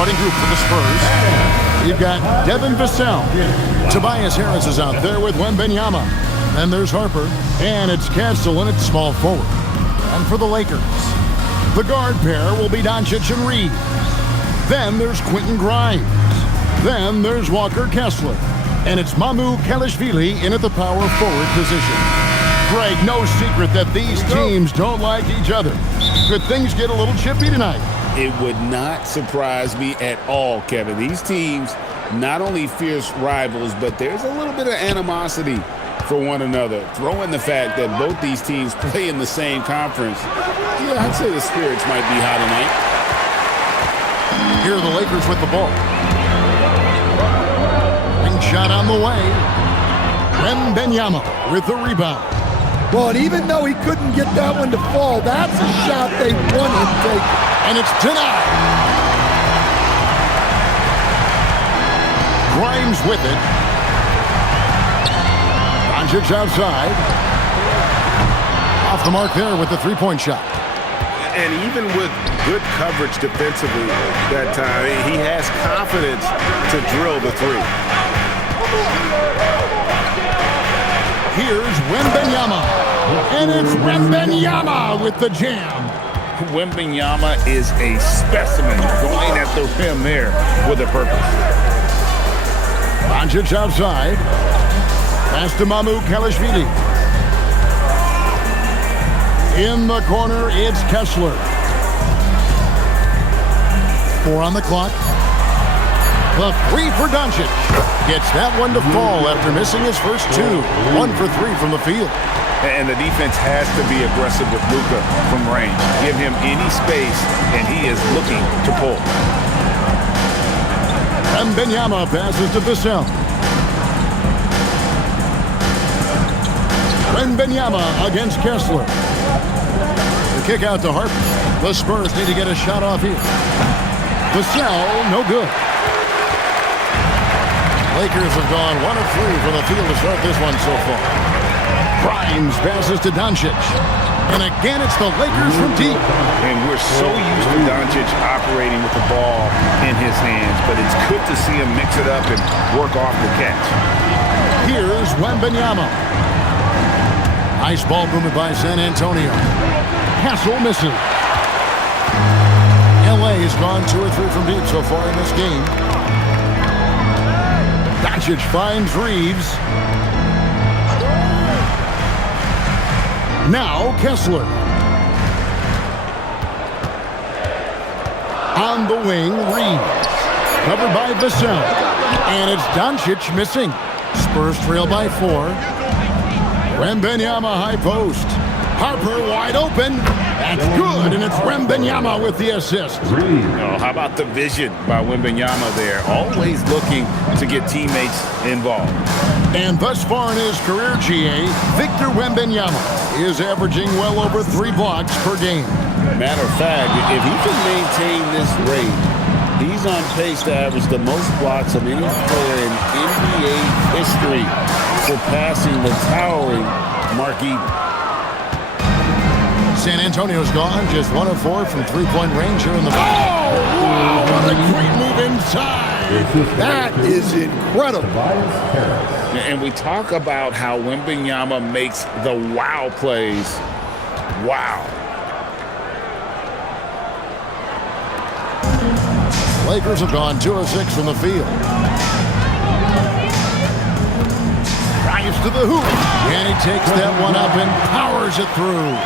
starting group for the Spurs. We've got Devin Vassell. Tobias Harris is out there with Wembanyama. Then there's Harper. And it's Castle in at small forward. And for the Lakers, the guard pair will be Doncic and Reed. Then there's Quentin Grimes. Then there's Walker Kessler. And it's Mamu Kelishvili in at the power forward position. Greg, no secret that these teams don't like each other. Could things get a little chippy tonight? It would not surprise me at all, Kevin. These teams, not only fierce rivals, but there's a little bit of animosity for one another. Throw in the fact that both these teams play in the same conference. Yeah, I'd say the spirits might be high tonight. Here are the Lakers with the ball. Ring shot on the way. Wembanyama with the rebound. Well, and even though he couldn't get that one to fall, that's a shot they want him to take. And it's denied. Grimes with it. Doncic outside. Off the mark there with the three-point shot. And even with good coverage defensively that time, he has confidence to drill the three. Here's Wembanyama. And it's Wembanyama with the jam. Wembanyama is a specimen going at the rim there with a purpose. Doncic outside. Pass to Mamu Kelishvili. In the corner, it's Kessler. 4 on the clock. The three for Doncic. Gets that one to fall after missing his first two. 1 for 3 from the field. And the defense has to be aggressive with Luka from range. Give him any space, and he is looking to pull. Wembanyama passes to Vassell. Wembanyama against Kessler. The kick out to Harper. The Spurs need to get a shot off here. Vassell, no good. Lakers have gone 1 of 3 from the field to start this one so far. Grimes passes to Doncic. And again, it's the Lakers from deep. And we're so used to Doncic operating with the ball in his hands, but it's good to see him mix it up and work off the catch. Here's Wembanyama. Nice ball movement by San Antonio. Castle misses. LA has gone 2 or 3 from deep so far in this game. Doncic finds Reeves. Now Kessler. On the wing, Reeves. Covered by Vassell. And it's Doncic missing. Spurs trail by 4. Wembanyama high post. Harper wide open. That's good, and it's Wembanyama with the assist. Oh, how about the vision by Wembanyama there? Always looking to get teammates involved. And thus far in his career, GA, Victor Wembanyama is averaging well over 3 blocks per game. Matter of fact, if he can maintain this rate, he's on pace to average the most blocks of any player in NBA history, surpassing the towering Mark Eaton. San Antonio's gone, just 1 of 4 from 3-point range here in the... Oh, what a great move inside! That is incredible. And we talk about how Wembanyama makes the wow plays. Wow. Lakers have gone 2 of 6 from the field. Drives to the hoop. And he takes that one up and powers it through.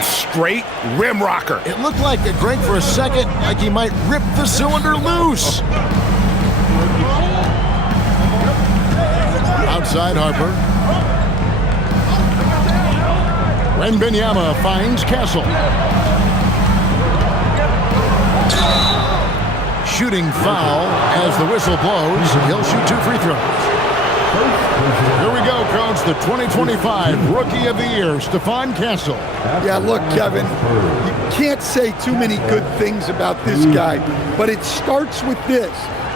Straight rim rocker. It looked like a Greg for a second, like he might rip the cylinder loose. Outside Harper. Wembanyama finds Castle. Shooting foul as the whistle blows. He'll shoot 2 free throws. Here we go, Coach. The 2025 Rookie of the Year, Stephon Castle. Yeah, look, Kevin, you can't say too many good things about this guy, but it starts with this.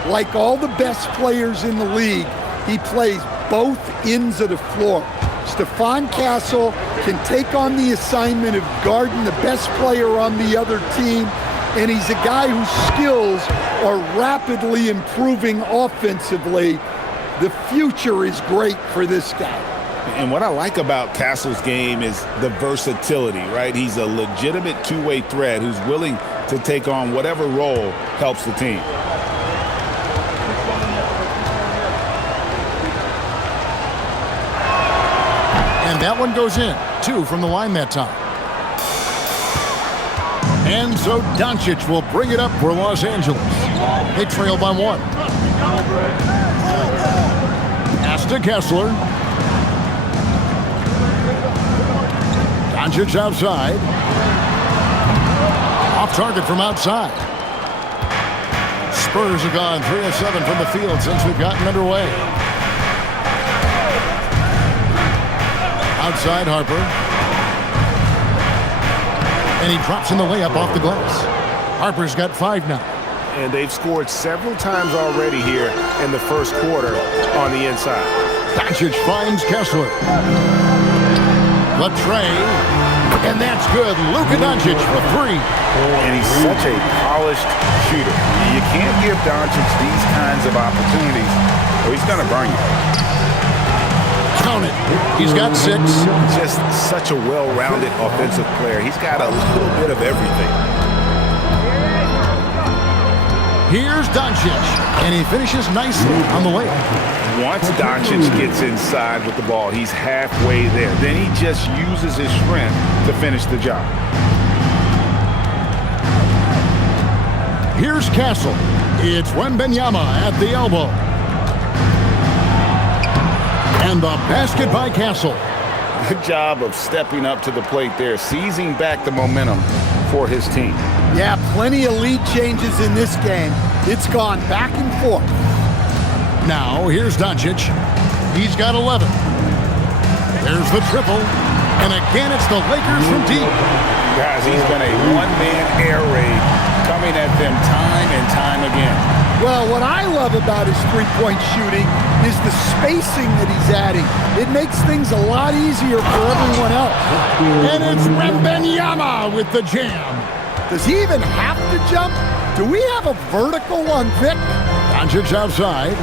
Like all the best players in the league, he plays both ends of the floor. Stephon Castle can take on the assignment of guarding the best player on the other team, and he's a guy whose skills are rapidly improving offensively. The future is great for this guy. And what I like about Castle's game is the versatility, right? He's a legitimate two-way threat who's willing to take on whatever role helps the team. And that one goes in. 2 from the line that time. And so Doncic will bring it up for Los Angeles. They trail by 1. Pass to Kessler. Doncic outside. Off target from outside. Spurs have gone 3 of 7 from the field since we've gotten underway. Outside Harper. And he drops in the layup off the glass. Harper's got 5 now. And they've scored several times already here in the first quarter on the inside. Doncic finds Kessler. The tray. And that's good. Luka Doncic for 3. And he's such a polished shooter. You can't give Doncic these kinds of opportunities or he's going to burn you. Count it. He's got 6. Just such a well-rounded offensive player. He's got a little bit of everything. Here's Doncic, and he finishes nicely on the layup. Once Doncic gets inside with the ball, he's halfway there. Then he just uses his strength to finish the job. Here's Castle. It's Wembanyama at the elbow. And the basket by Castle. Good job of stepping up to the plate there, seizing back the momentum for his team. Yeah, plenty of lead changes in this game. It's gone back and forth. Now, here's Doncic. He's got 11. There's the triple. And again, it's the Lakers from deep. Guys, he's been a one-man air raid coming at them time and time again. Well, what I love about his three-point shooting is the spacing that he's adding. It makes things a lot easier for everyone else. And it's Wembanyama with the jam. Does he even have to jump? Do we have a vertical on Vic? Doncic outside.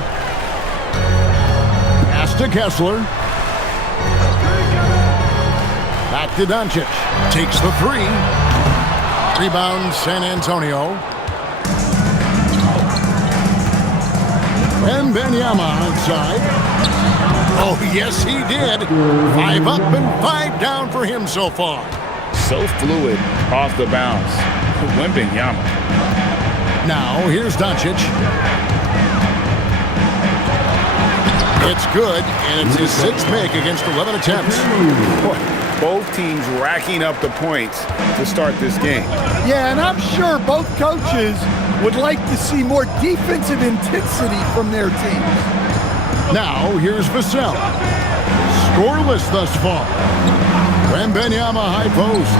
Pass to Kessler. Back to Doncic. Takes the 3. Rebound San Antonio. Wembanyama outside. Oh, yes, he did. 5 up and 5 down for him so far. So fluid off the bounce. Wembanyama. Now, here's Doncic. It's good, and it's his 6th make against 11 attempts. Both teams racking up the points to start this game. Yeah, and I'm sure both coaches would like to see more defensive intensity from their teams. Now, here's Vassell. Scoreless thus far. Wembanyama high post.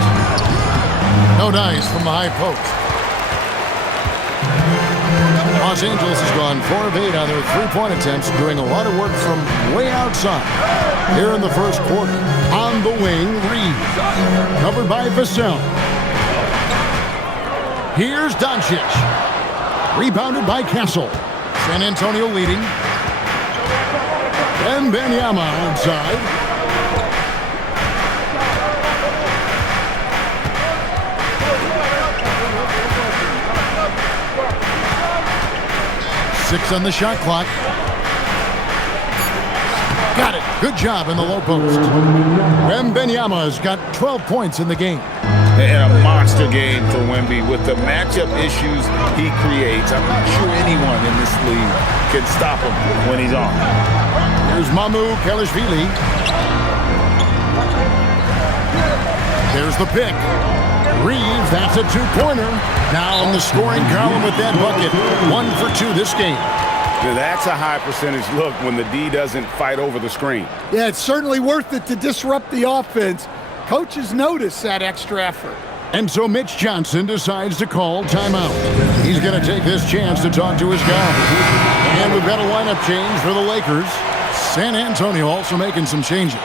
No dice from the high post. Los Angeles has gone 4 of 8 on their three-point attempts, doing a lot of work from way outside. Here in the first quarter, on the wing, Reeves, covered by Vassell. Here's Doncic, rebounded by Castle. San Antonio leading. Wembanyama outside. Six on the shot clock. Got it. Good job in the low post. Wembanyama's got 12 points in the game. And a monster game for Wemby with the matchup issues he creates. I'm not sure anyone in this league can stop him when he's on. Here's Mamu Kelishvili. There's the pick. Reeves, that's a 2-pointer. Now on the scoring column with that bucket. 1 for 2 this game. Now that's a high percentage look when the D doesn't fight over the screen. Yeah, it's certainly worth it to disrupt the offense. Coaches notice that extra effort. And so Mitch Johnson decides to call timeout. He's going to take this chance to talk to his guys. And we've got a lineup change for the Lakers. San Antonio also making some changes.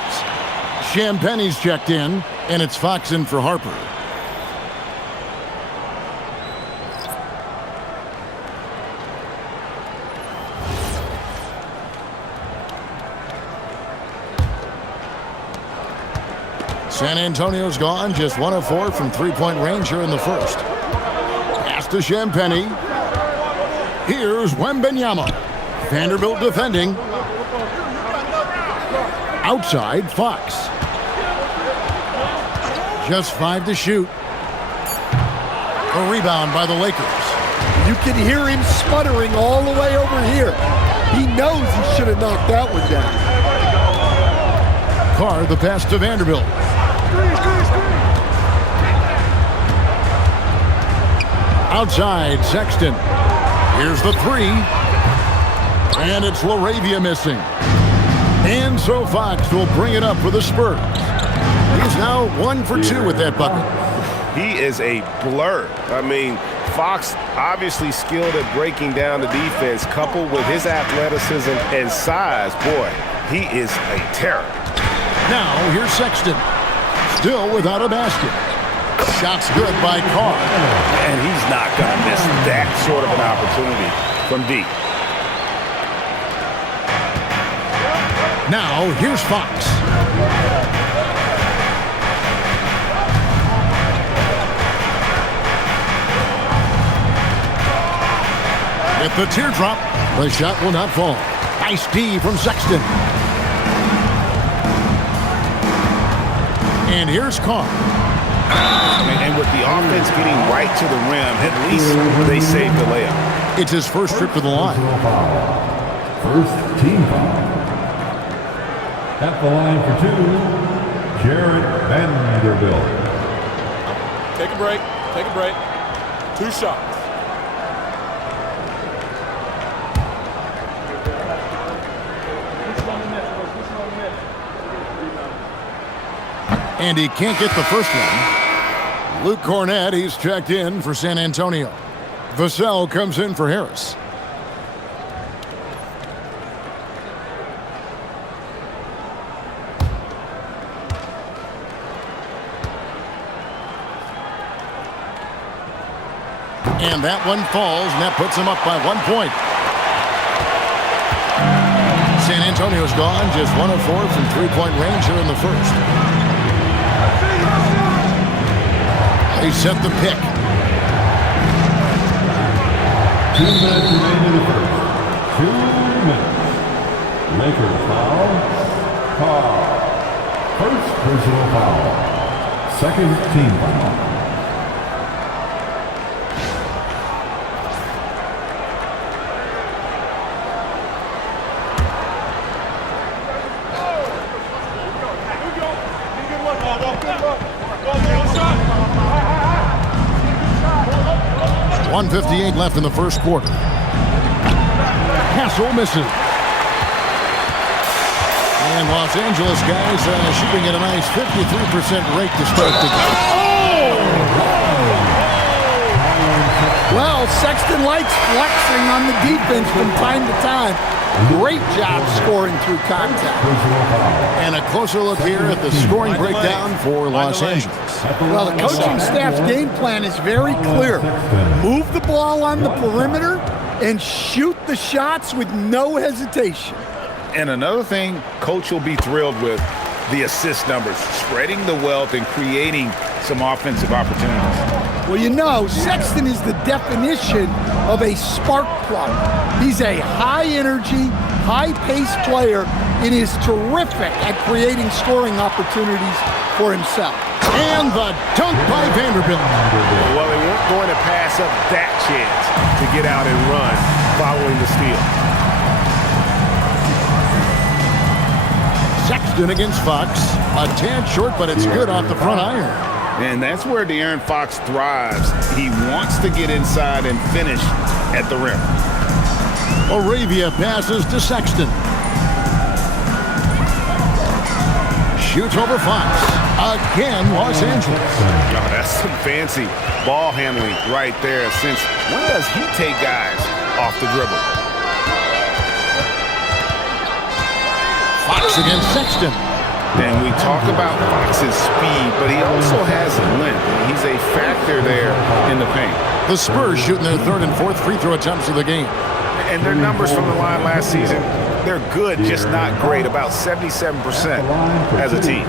Champagne's checked in, and it's Fox in for Harper. San Antonio's gone just 1 of 4 from three-point range here in the first. Pass to Champagny. Here's Wembanyama. Vanderbilt defending. Outside, Fox. Just 5 to shoot. A rebound by the Lakers. You can hear him sputtering all the way over here. He knows he should have knocked that one down. Carr, the pass to Vanderbilt. Outside, Sexton. Here's the 3. And it's LaRavia missing. And so Fox will bring it up for the Spurs. He's now 1 for 2 with that bucket. He is a blur. I mean, Fox obviously skilled at breaking down the defense, coupled with his athleticism and size. Boy, he is a terror. Now, here's Sexton. Still without a basket. Shot's good by Carr. And he's not going to miss that sort of an opportunity from deep. Now, here's Fox. With the teardrop, the shot will not fall. Nice D from Sexton. And here's Carr. And with the offense getting right to the rim, at least they saved the layup. It's his first trip to the line. First team foul. At the line for 2, Jared Vanderbilt. Take a break. Take a break. 2 shots. And he can't get the first one. Luke Cornett, he's checked in for San Antonio. Vassell comes in for Harris. And that one falls, and that puts him up by 1 point. San Antonio's gone just 1 of 4 from three-point range here in the first. They set the pick. 2 minutes remain in the first. 2 minutes. Lakers foul. Carr. First personal foul. Second team foul. .158 left in the first quarter. Hassel misses. And Los Angeles guys shooting at a nice 53% rate to start the game. Well, Sexton likes flexing on the defense from time to time. Great job scoring through contact. And a closer look here at the scoring breakdown for Los Angeles. Well, the coaching staff's game plan is very clear. Move the ball on the perimeter and shoot the shots with no hesitation. And another thing Coach will be thrilled with, the assist numbers, spreading the wealth and creating some offensive opportunities. Well, you know, Sexton is the definition of a spark plug. He's a high-energy, high-paced player and is terrific at creating scoring opportunities for himself. And the dunk by Vanderbilt. Well, they weren't going to pass up that chance to get out and run following the steal. Sexton against Fox. A tad short, but it's good off the front iron. And that's where De'Aaron Fox thrives. He wants to get inside and finish at the rim. LaRavia passes to Sexton. Shoots over Fox. Again, Los Angeles. Oh, that's some fancy ball handling right there. Since when does he take guys off the dribble? Fox against Sexton. And we talk about Fox's speed, but he also has length. He's a factor there in the paint. The Spurs shooting their third and fourth free throw attempts of the game. And their numbers from the line last season, they're good, just not great, about 77% as a team.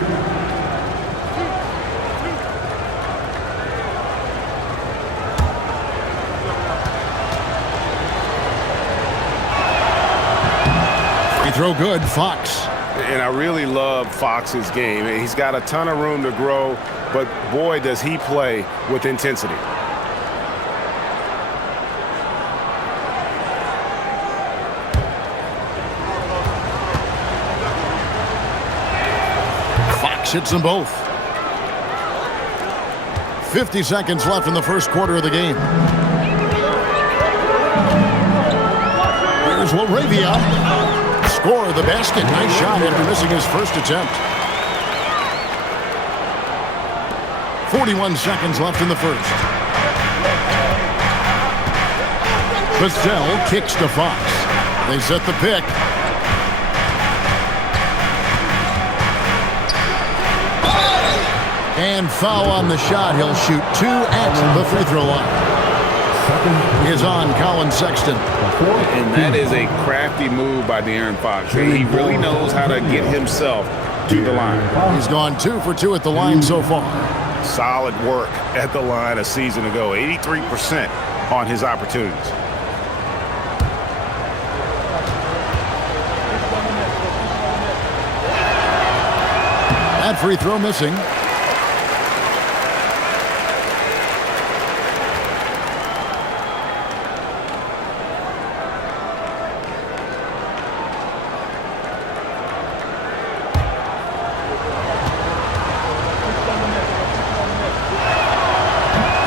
throw good, Fox. And I really love Fox's game. He's got a ton of room to grow, but boy, does he play with intensity. Fox hits them both. 50 seconds left in the first quarter of the game. Here's Laravia. Score the basket. Nice shot after missing his first attempt. 41 seconds left in the first. Vassell kicks to Fox. They set the pick. And foul on the shot. He'll shoot 2 at the free throw line. Is on Colin Sexton. And that is a crafty move by De'Aaron Fox. He really knows how to get himself to the line. He's gone 2 for 2 at the line so far. Solid work at the line a season ago. 83% on his opportunities. That free throw missing.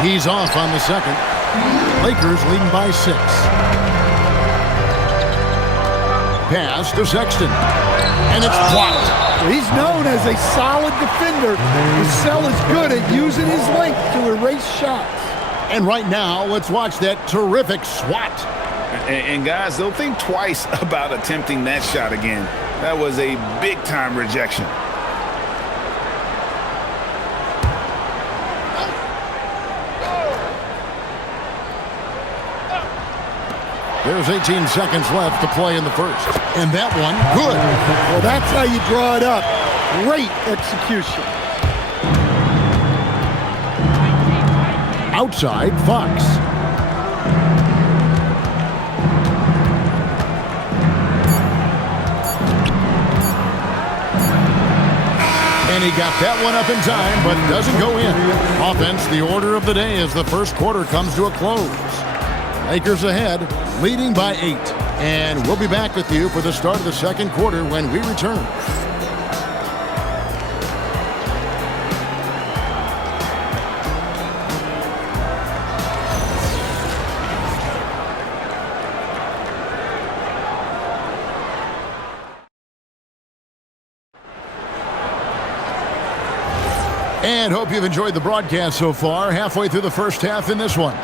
He's off on the second. Lakers leading by 6. Pass to Sexton. And it's blocked. He's known as a solid defender. Vassell is good at using his length to erase shots. And right now, let's watch that terrific swat. And guys, they'll think twice about attempting that shot again. That was a big-time rejection. There's 18 seconds left to play in the first. And that one, good. Well, that's how you draw it up. Great execution. Outside, Fox. And he got that one up in time, but doesn't go in. Offense, the order of the day as the first quarter comes to a close. Lakers ahead, leading by 8. And we'll be back with you for the start of the second quarter when we return. And hope you've enjoyed the broadcast so far, halfway through the first half in this one.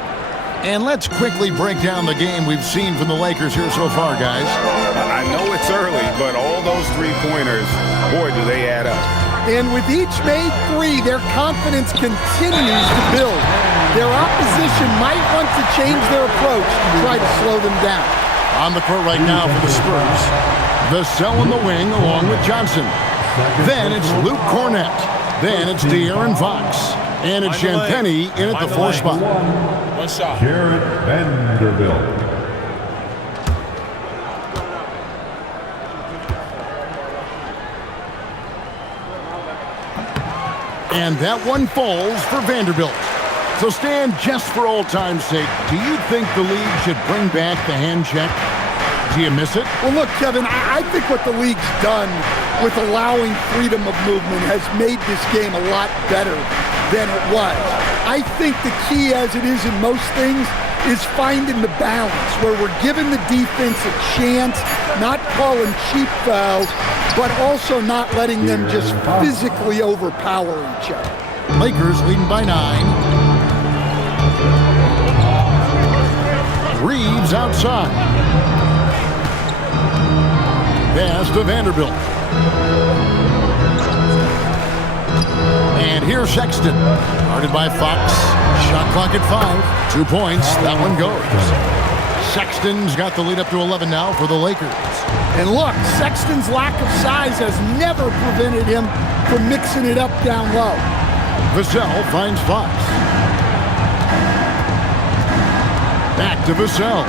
And let's quickly break down the game we've seen from the Lakers here so far, guys. I know it's early, but all those three-pointers, boy, do they add up. And with each made 3, their confidence continues to build. Their opposition might want to change their approach to try to slow them down. On the court right now for the Spurs. Vassell in the wing along with Johnson. Then it's Luke Cornett. Then it's De'Aaron Fox. And it's Champagnie in at the 4 spot. One shot. Jarrett Vanderbilt. And that one falls for Vanderbilt. So Stan, just for old time's sake, do you think the league should bring back the hand check? Do you miss it? Well, look, Kevin, I think what the league's done with allowing freedom of movement has made this game a lot better than it was. I think the key, as it is in most things, is finding the balance where we're giving the defense a chance, not calling cheap fouls, but also not letting them just physically overpower each other. Lakers leading by 9. Reeves outside. Pass to Vanderbilt. And here's Sexton. Guarded by Fox. Shot clock at 5. 2 points. That one goes. Sexton's got the lead up to 11 now for the Lakers. And look, Sexton's lack of size has never prevented him from mixing it up down low. Vassell finds Fox. Back to Vassell.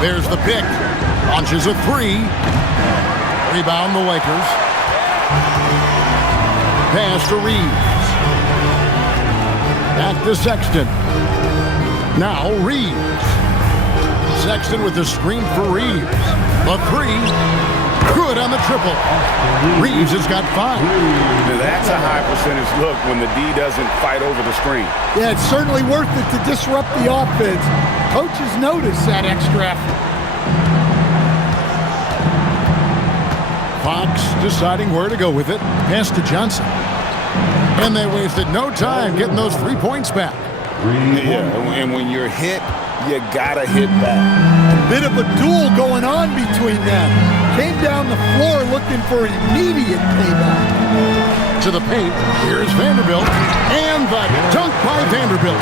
There's the pick. Launches a three. Rebound the Lakers. Pass to Reeves. Back to Sexton. Now Reeves. Sexton with the screen for Reeves. The three. Good on the triple. Reeves has got 5. Now that's a high percentage look when the D doesn't fight over the screen. Yeah, it's certainly worth it to disrupt the offense. Coaches notice that extra effort. Fox deciding where to go with it. Pass to Johnson. And they wasted no time getting those 3 points back. Yeah, and when you're hit, you gotta hit back. Bit of a duel going on between them. Came down the floor looking for immediate payback. To the paint, here's Vanderbilt. And the dunk by Vanderbilt.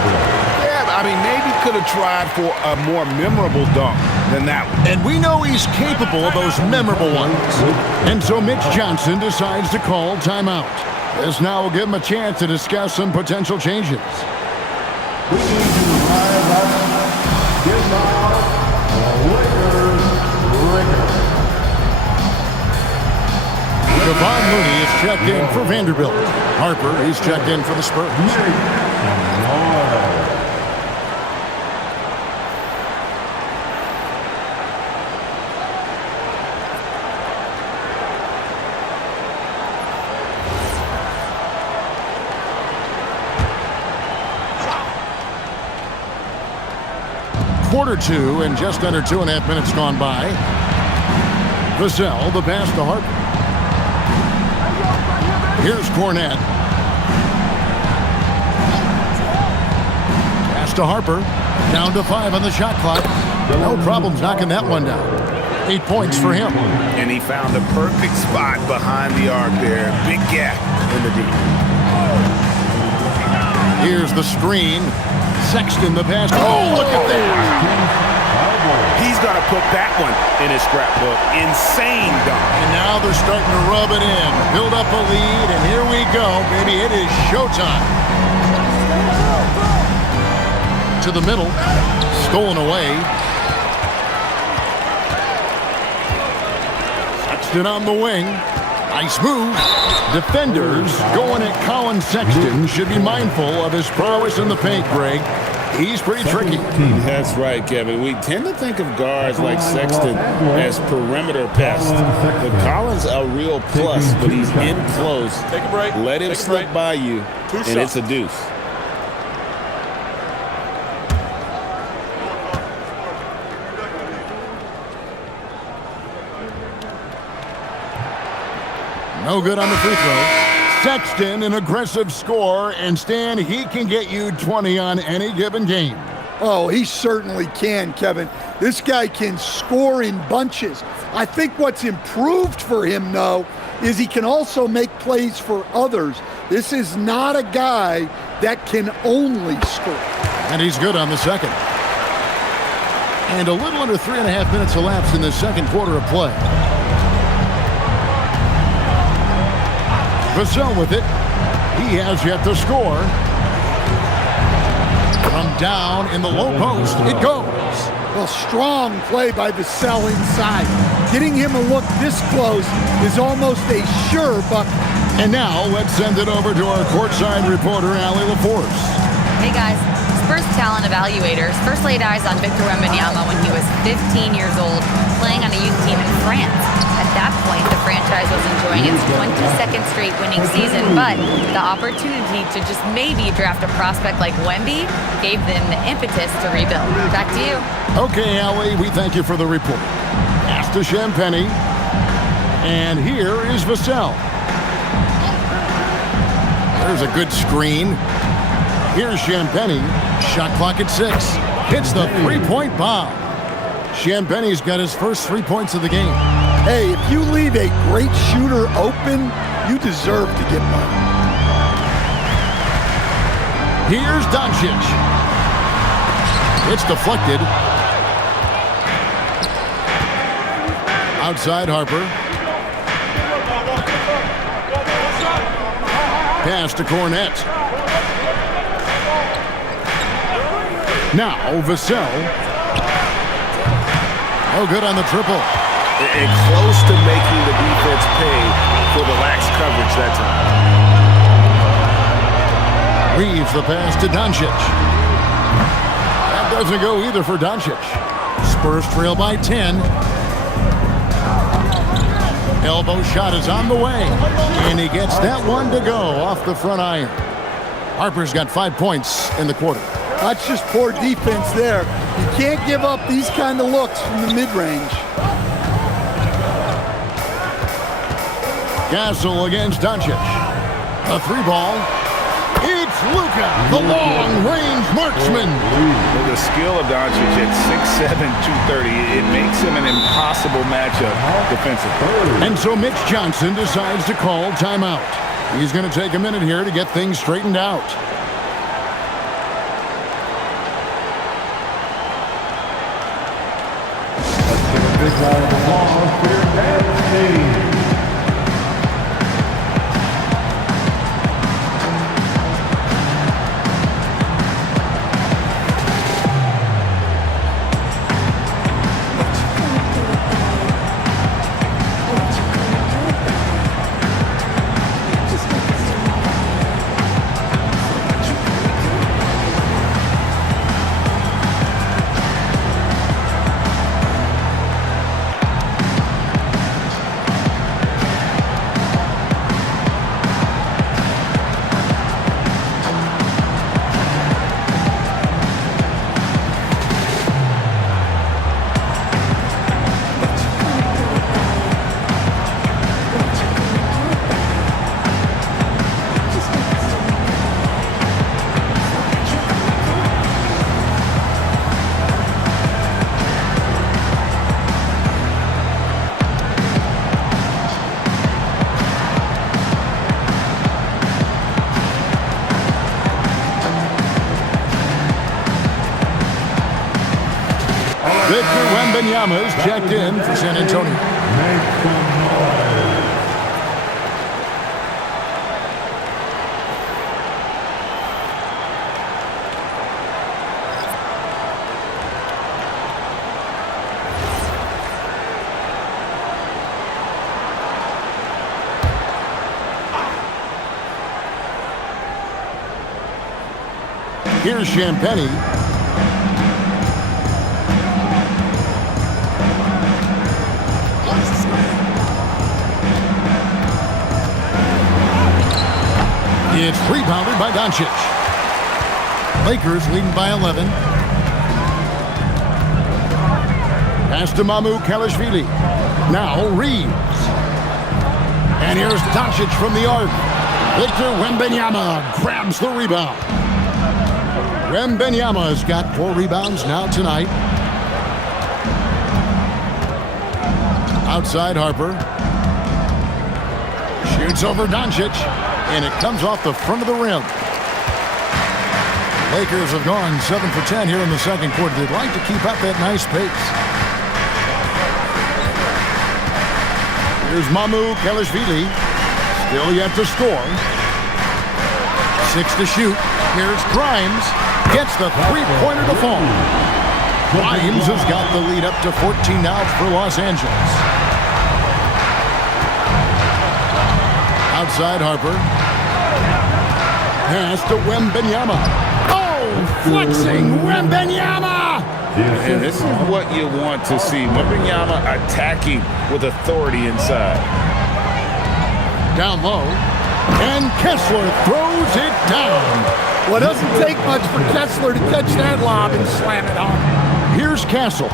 Yeah, I mean, maybe could have tried for a more memorable dunk than that one. And we know he's capable of those memorable ones. And so Mitch Johnson decides to call timeout. This now will give him a chance to discuss some potential changes. Devon Mooney is checked in for Vanderbilt. Harper, he's checked in for the Spurs. Quarter 2 and just under 2.5 minutes gone by. Vassell, the pass to Harper. Here's Cornette. Pass to Harper. Down to 5 on the shot clock. No problems knocking that one down. 8 points for him. And he found the perfect spot behind the arc there. Big gap in the D. Here's the screen. Sexton the pass. Oh, look at that. He's going to put that one in his scrapbook. Insane dunk. And now they're starting to rub it in. Build up a lead, and here we go, baby. It is showtime. To the middle. Stolen away. Sexton on the wing. Nice move. Defenders going at Colin Sexton should be mindful of his prowess in the paint, Greg. He's pretty tricky. That's right, Kevin. We tend to think of guards like Sexton as perimeter pests. But Collins a real plus, but he's in close. Take a break. Let him slip by you, and it's a deuce. No good on the free throw. Sexton, an aggressive scorer, and Stan, he can get you 20 on any given game. Oh, he certainly can, Kevin. This guy can score in bunches. I think what's improved for him, though, is he can also make plays for others. This is not a guy that can only score. And he's good on the second. And a little under 3.5 minutes elapsed in the second quarter of play. Vassell with it. He has yet to score. From down in the low post, it goes. Well, strong play by Vassell inside. Getting him a look this close is almost a sure bucket. And now let's send it over to our courtside reporter, Allie LaForce. Hey guys, Spurs talent evaluators first laid eyes on Victor Wembanyama when he was 15 years old, playing on a youth team in France. At that point, the franchise was enjoying its 22nd straight winning season, but the opportunity to just maybe draft a prospect like Wemby gave them the impetus to rebuild. Back to you. Okay, Allie, we thank you for the report. Pass to Champagny. And here is Vassell. There's a good screen. Here's Champagny. Shot clock at 6. Hits the three-point bomb. Champagny's got his first 3 points of the game. Hey, if you leave a great shooter open, you deserve to get by. Here's Doncic. It's deflected. Outside Harper. Pass to Cornette. Now Vassell. No good on the triple. And close to making the defense pay for the lax coverage that time. Reeves the pass to Doncic. That doesn't go either for Doncic. Spurs trail by 10. Elbow shot is on the way. And he gets that one to go off the front iron. Harper's got 5 points in the quarter. That's just poor defense there. You can't give up these kind of looks from the mid-range. Gasol against Doncic. A 3-ball. It's Luka, the long-range marksman. With the skill of Doncic at 6'7", 230, it makes him an impossible matchup defensively. And so Mitch Johnson decides to call timeout. He's going to take a minute here to get things straightened out. Victor Wembanyama is checked in for San Antonio. Here's Champagny. It's rebounded by Doncic. Lakers leading by 11. Pass to Mamu Kalashvili. Now Reeves. And here's Doncic from the arc. Victor Wembanyama grabs the rebound. Wembanyama has got 4 rebounds now tonight. Outside Harper. Shoots over Doncic. And it comes off the front of the rim. Lakers have gone 7 for 10 here in the second quarter. They'd like to keep up that nice pace. Here's Mamu Kalashvili. Still yet to score. 6 to shoot. Here's Grimes. Gets the three-pointer to fall. Grimes has got the lead up to 14 now for Los Angeles. Outside Harper. Pass to Wembanyama. Oh, flexing Wembanyama! And this is what you want to see. Wembanyama attacking with authority inside. Down low. And Kessler throws it down. Well, it doesn't take much for Kessler to catch that lob and slam it home. Here's Castle.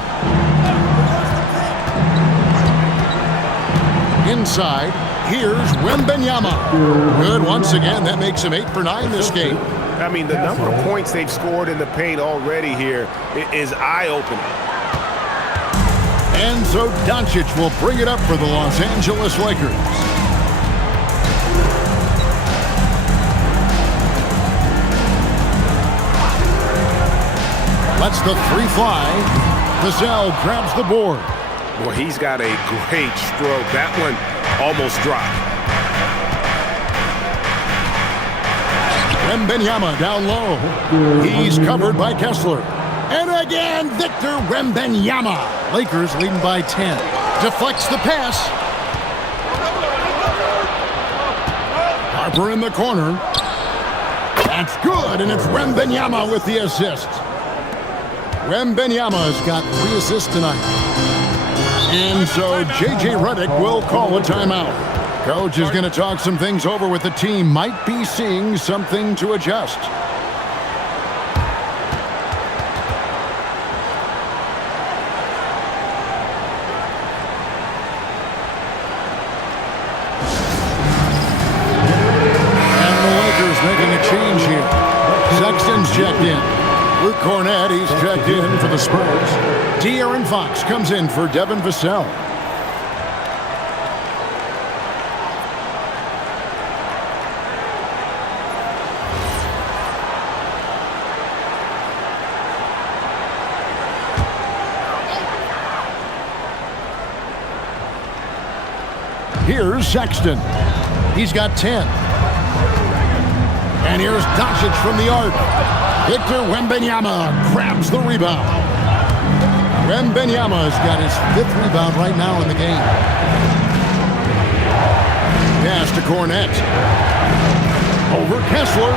Inside. Here's Wembanyama. Good once again. That makes him 8 for 9 this game. I mean, the number of points they've scored in the paint already here is eye-opening. And so Doncic will bring it up for the Los Angeles Lakers. Lets the 3 fly. Vassell grabs the board. Boy, he's got a great stroke. That one almost dropped. Wembanyama down low. He's covered by Kessler. And again, Victor Wembanyama. Lakers leading by 10. Deflects the pass. Harper in the corner. That's good, and it's Wembanyama with the assist. Wembanyama's got 3 assists tonight. And so J.J. Redick will call a timeout. Coach is going to talk some things over with the team. Might be seeing something to adjust. Making a change here. Sexton's checked in. Luke Cornett, he's checked in for the Spurs. De'Aaron Fox comes in for Devin Vassell. Here's Sexton. He's got 10. And here's Doncic from the arc. Victor Wembanyama grabs the rebound. Wembanyama's got his 5th rebound right now in the game. Pass to Cornett. Over Kessler.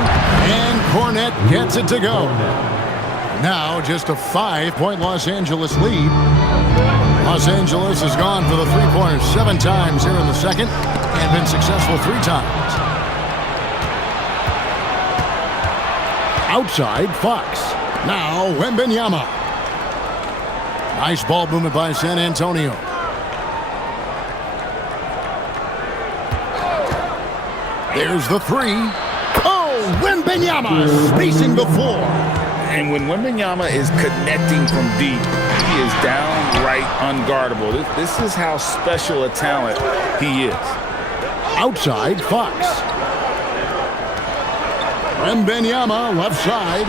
And Cornett gets it to go. Now just a 5-point Los Angeles lead. Los Angeles has gone for the three-pointers 7 times here in the second and been successful 3 times. Outside, Fox. Now, Wembanyama. Nice ball movement by San Antonio. There's the 3. Oh, Wembanyama spacing the floor. And when Wembanyama is connecting from deep, he is downright unguardable. This is how special a talent he is. Outside, Fox. Wembanyama, left side.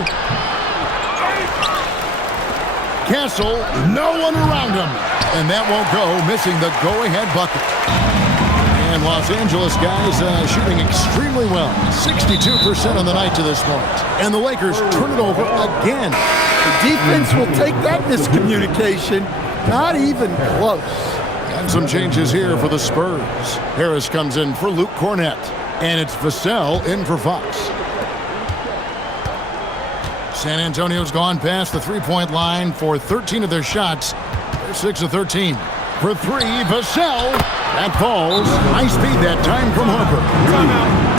Castle, no one around him. And that won't go, missing the go-ahead bucket. And Los Angeles guys shooting extremely well. 62% on the night to this point. And the Lakers turn it over again. The defense will take that miscommunication. Not even close. And some changes here for the Spurs. Harris comes in for Luke Cornett. And it's Vassell in for Fox. San Antonio's gone past the three-point line for 13 of their shots. They're 6 of 13. For 3, Vassell. That falls. High speed that time from Harper.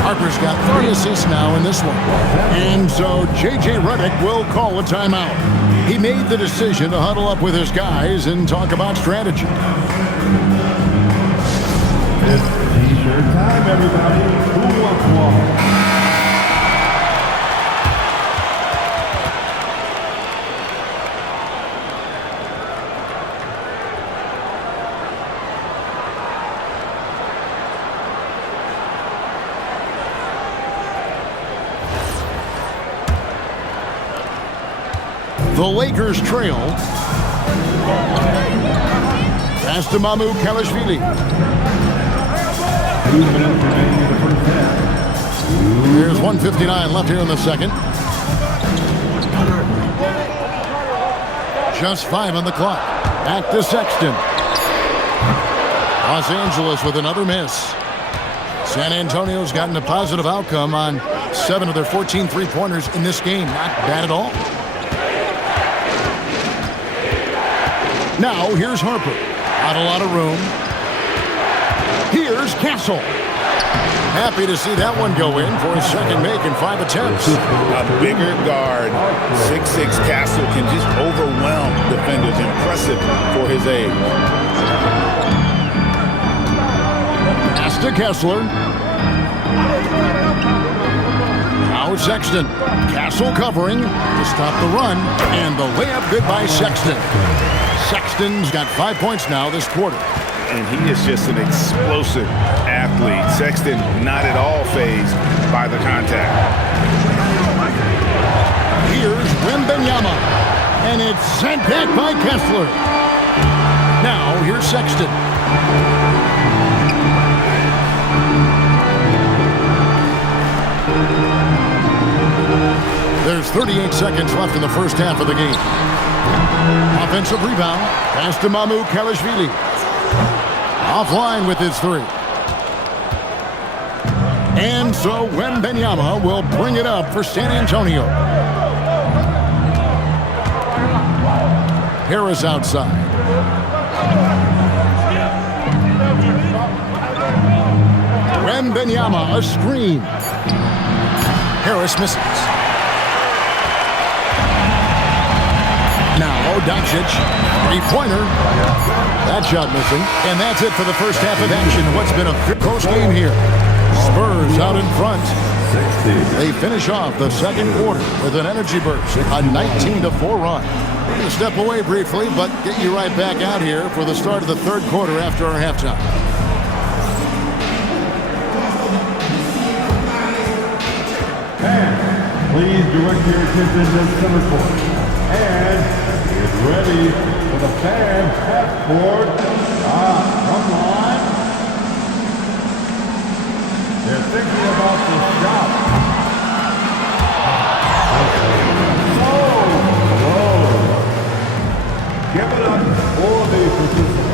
Harper's got 3 assists now in this one. And so J.J. Redick will call a timeout. He made the decision to huddle up with his guys and talk about strategy. It's T-shirt time, everybody. Who wants one? The Lakers trail. Pass to Mamu Kalashvili. 2 minutes remaining in the first half. There's 1:59 left here in the second. Just 5 on the clock. Back to Sexton. Los Angeles with another miss. San Antonio's gotten a positive outcome on 7 of their 14 three-pointers in this game. Not bad at all. Now, here's Harper. Not a lot of room. Here's Castle. Happy to see that one go in for his second make in 5 attempts. A bigger guard, 6'6" Castle can just overwhelm defenders. Impressive for his age. Pass to Kessler. Now Sexton. Castle covering to stop the run. And the layup good by Sexton. Sexton's got 5 points now this quarter. And he is just an explosive athlete. Sexton not at all fazed by the contact. Here's Wembanyama. And it's sent back by Kessler. Now here's Sexton. There's 38 seconds left in the first half of the game. Offensive rebound. Pass to Mamu Kelishvili. Offline with his three. And so Wembanyama will bring it up for San Antonio. Harris outside. Wembanyama, a screen. Harris misses. Now Doncic, three-pointer. That shot missing. And that's it for the first half of action. What's been a close game here. Spurs out in front. They finish off the second quarter with an energy burst, a 19-4 run. We're going to step away briefly, but get you right back out here for the start of the third quarter after our halftime. And please direct your attention to center court. And get ready for the fan half court. Come on. They're thinking about the shot. Give it up for the participants.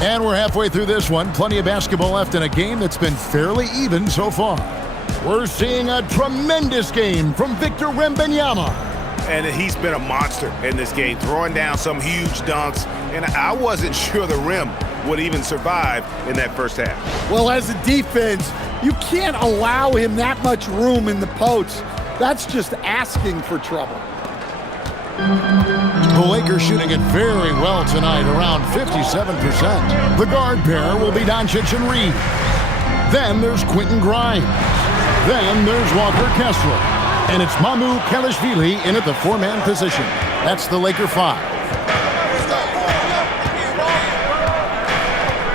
And we're halfway through this one. Plenty of basketball left in a game that's been fairly even so far. We're seeing a tremendous game from Victor Wembanyama. And he's been a monster in this game, throwing down some huge dunks. And I wasn't sure the rim would even survive in that first half. Well, as a defense, you can't allow him that much room in the post. That's just asking for trouble. The Lakers shooting it very well tonight, around 57%. The guard pair will be Doncic and Reed. Then there's Quentin Grimes. Then there's Walker Kessler. And it's Mamu Kelishvili in at the four-man position. That's the Laker five.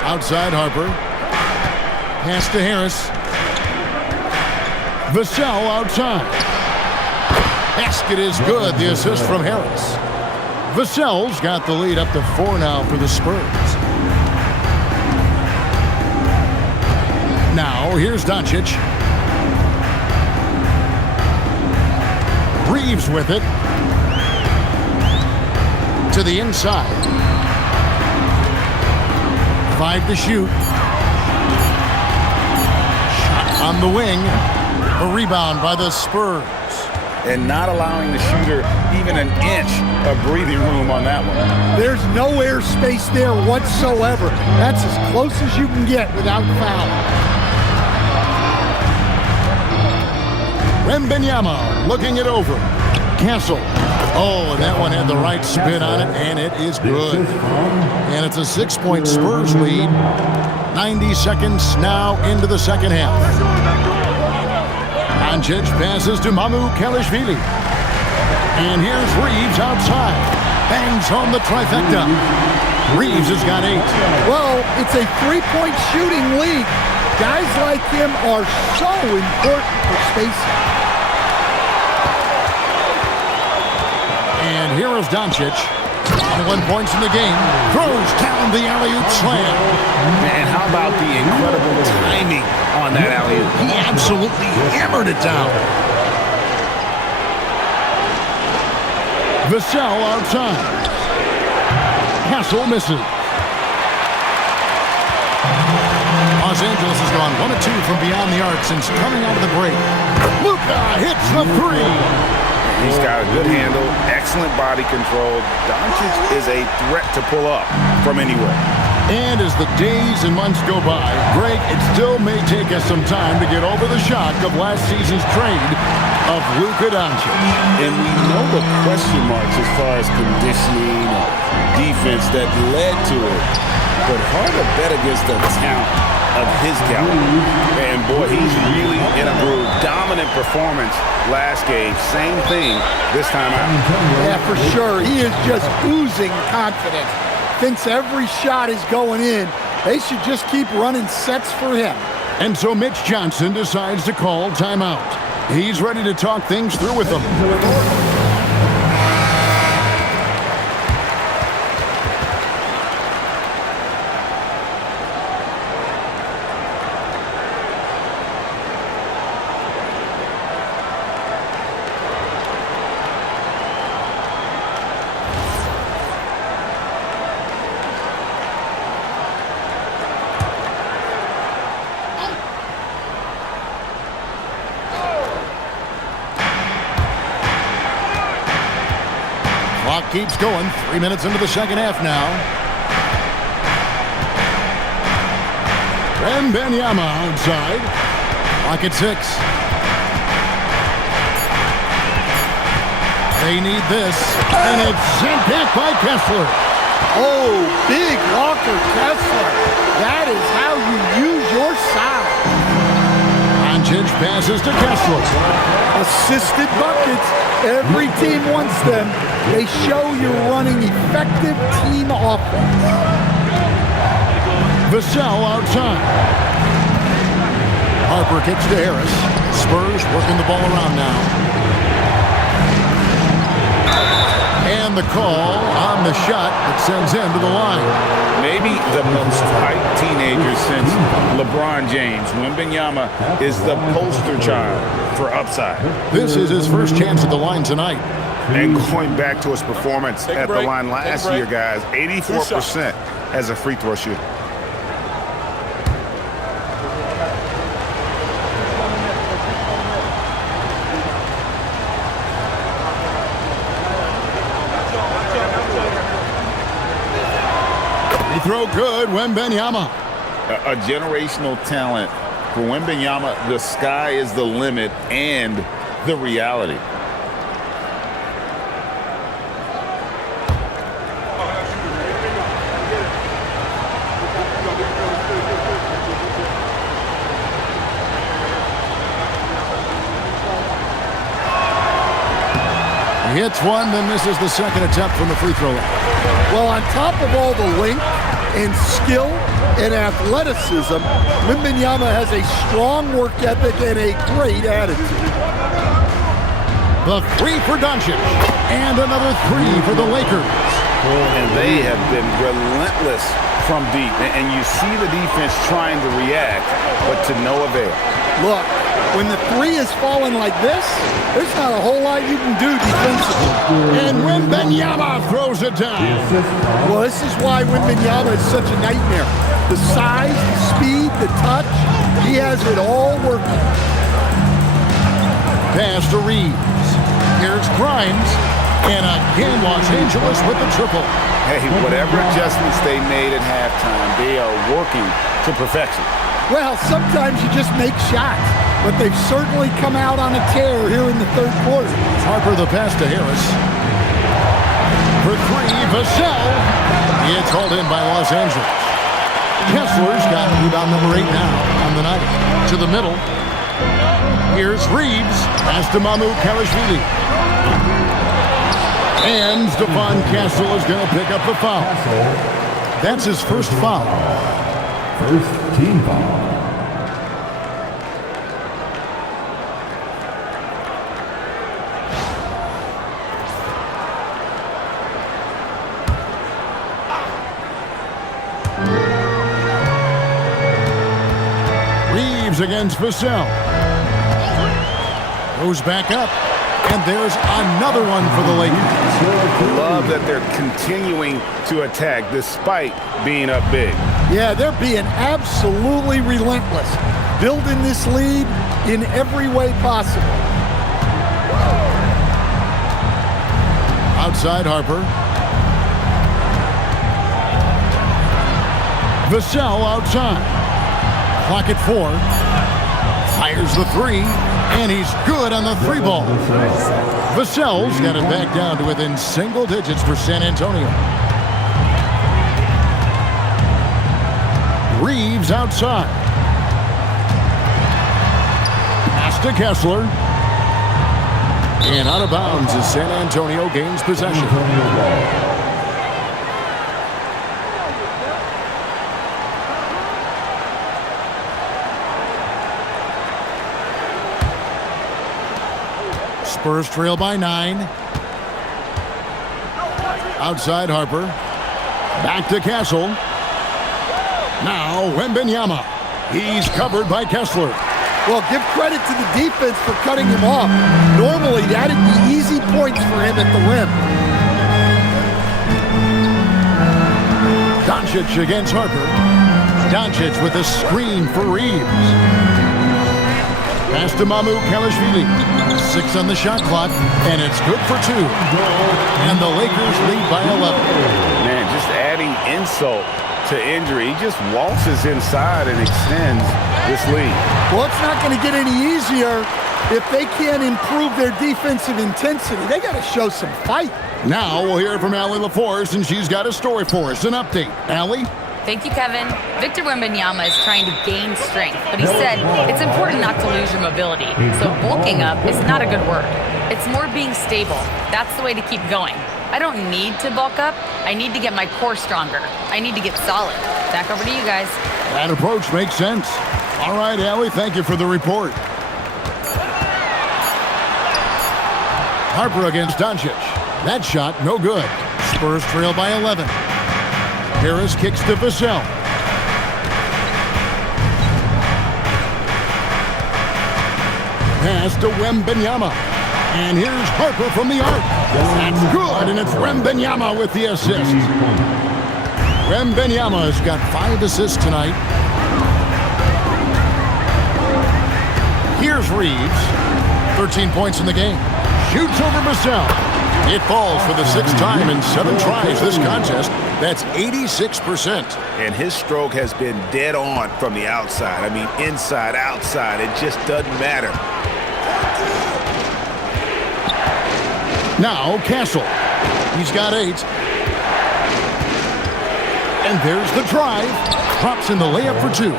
Outside Harper. Pass to Harris. Vassell outside. Basket is good. The assist from Harris. Vassell's got the lead up to 4 now for the Spurs. Now here's Doncic. Reeves with it. To the inside. 5 to shoot. Shot on the wing. A rebound by the Spurs. And not allowing the shooter even an inch of breathing room on that one. There's no air space there whatsoever. That's as close as you can get without foul. Wembanyama looking it over. Castle. Oh, and that one had the right spin on it, and it is good. And it's a 6-point Spurs lead. 90 seconds now into the second half. Doncic passes to Mamu Kelishvili. And here's Reeves outside. Bangs home the trifecta. Reeves has got 8. Well, it's a three-point shooting league. Guys like him are so important for spacing. And here is Doncic. 21 points in the game. Throws down the alley-oop slam. And how about the incredible timing on that alley-oop? He absolutely hammered it down. Vassell outside. Castle misses. Los Angeles has gone 1 of 2 from beyond the arc since coming out of the break. Luka hits the three. He's got a good handle, excellent body control. Doncic is a threat to pull up from anywhere. And as the days and months go by, Greg, it still may take us some time to get over the shock of last season's trade of Luka Doncic. And we know the question marks as far as conditioning and defense that led to it. But hard to bet against the talent of his caliber. And boy, he's really in a groove. Dominant performance last game. Same thing this time out. Yeah, for sure. He is just oozing confidence. Thinks every shot is going in. They should just keep running sets for him. And so Mitch Johnson decides to call timeout. He's ready to talk things through with them. Clock keeps going. 3 minutes into the second half now. Wembanyama outside. Clock at 6. They need this. And it's sent back by Kessler. Oh, big Walker Kessler. That is how you use your size. Doncic passes to Kessler. Assisted buckets. Every team wants them. They show you're running effective team offense. Vassell outside. Harper kicks to Harris. Spurs working the ball around now. And the call on the shot that sends him to the line. Maybe the most hyped teenager since LeBron James. Wembanyama is the poster child for upside. This is his first chance at the line tonight. And going back to his performance at the line last year, guys, 84% as a free throw shooter. Free throw good, Wembanyama. A generational talent. For Wembanyama, the sky is the limit and the reality. He hits one, then misses the second attempt from the free throw line. Well, on top of all the length and skill and athleticism, Wembanyama has a strong work ethic and a great attitude. The three for Doncic, and another three for the Lakers. And they have been relentless from deep. And you see the defense trying to react, but to no avail. Look, when the three is falling like this, there's not a whole lot you can do defensively. And Wembanyama throws it down. Well, this is why Wembanyama is such a nightmare. The size, the speed, the touch, he has it all working. Pass to Reeves. Here's Grimes. And again, Los Angeles with the triple. Hey, whatever adjustments they made at halftime, they are working to perfection. Well, sometimes you just make shots, but they've certainly come out on a tear here in the third quarter. Harper the pass to Harris. For three, Vassell. It's hauled in by Los Angeles. Kessler's got rebound number 8 now on the night. To the middle. Here's Reeves. Pass to Mamu Kalashvili. And Stephon Castle is going to pick up the foul. That's his first foul. First team foul. Reeves against Vassell. Goes back up. And there's another one for the Lakers. Love that they're continuing to attack despite being up big. Yeah, they're being absolutely relentless, building this lead in every way possible. Outside Harper. Vassell outside. Clock at 4. Fires the 3, and he's good on the 3 ball. Vassell's got it back down to within single digits for San Antonio. Reeves outside. Pass to Kessler. And out of bounds as San Antonio gains possession. Spurs trail by 9. Outside Harper. Back to Castle. Now Wembanyama. He's covered by Kessler. Well, give credit to the defense for cutting him off. Normally, that'd be easy points for him at the rim. Doncic against Harper. Doncic with a screen for Reeves. Pass to Mamu Kalashvili. 6 on the shot clock, and it's good for 2. And the Lakers lead by 11. Man, just adding insult to injury. He just waltzes inside and extends this lead. Well, it's not going to get any easier if they can't improve their defensive intensity. They got to show some fight. Now we'll hear from Allie LaForce, and she's got a story for us. An update. Allie? Thank you, Kevin. Victor Wembanyama is trying to gain strength, but he said it's important not to lose your mobility. So bulking up is not a good word. It's more being stable. That's the way to keep going. I don't need to bulk up. I need to get my core stronger. I need to get solid. Back over to you guys. That approach makes sense. All right, Allie, thank you for the report. Harper against Doncic. That shot, no good. Spurs trail by 11. Harris kicks to Vassell. Pass to Wembanyama. And here's Harper from the arc. That's good, and it's Wembanyama with the assist. Wembanyama's got 5 assists tonight. Here's Reeves. 13 points in the game. Shoots over Vassell. It falls for the 6th time in 7 tries this contest. That's 86%. And his stroke has been dead on from the outside. I mean, inside, outside. It just doesn't matter. Now Castle. He's got 8. And there's the drive. Drops in the layup for 2.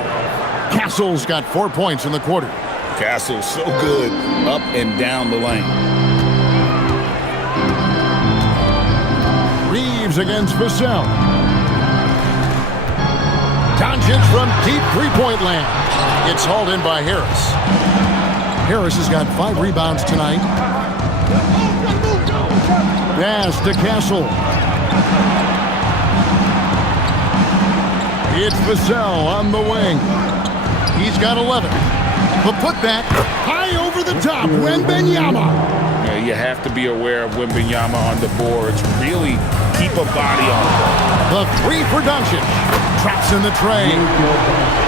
Castle's got 4 points in the quarter. Castle's so good up and down the lane. Reeves against Vassell. Doncic from deep three-point land. It's hauled in by Harris. Harris has got 5 rebounds tonight. Pass to Castle. It's Vassell on the wing. He's got 11. But put that high over the top. Wembanyama. Yeah, you have to be aware of Wembanyama on the boards. Really keep a body on it. The 3 for Doncic. Traps in the tray.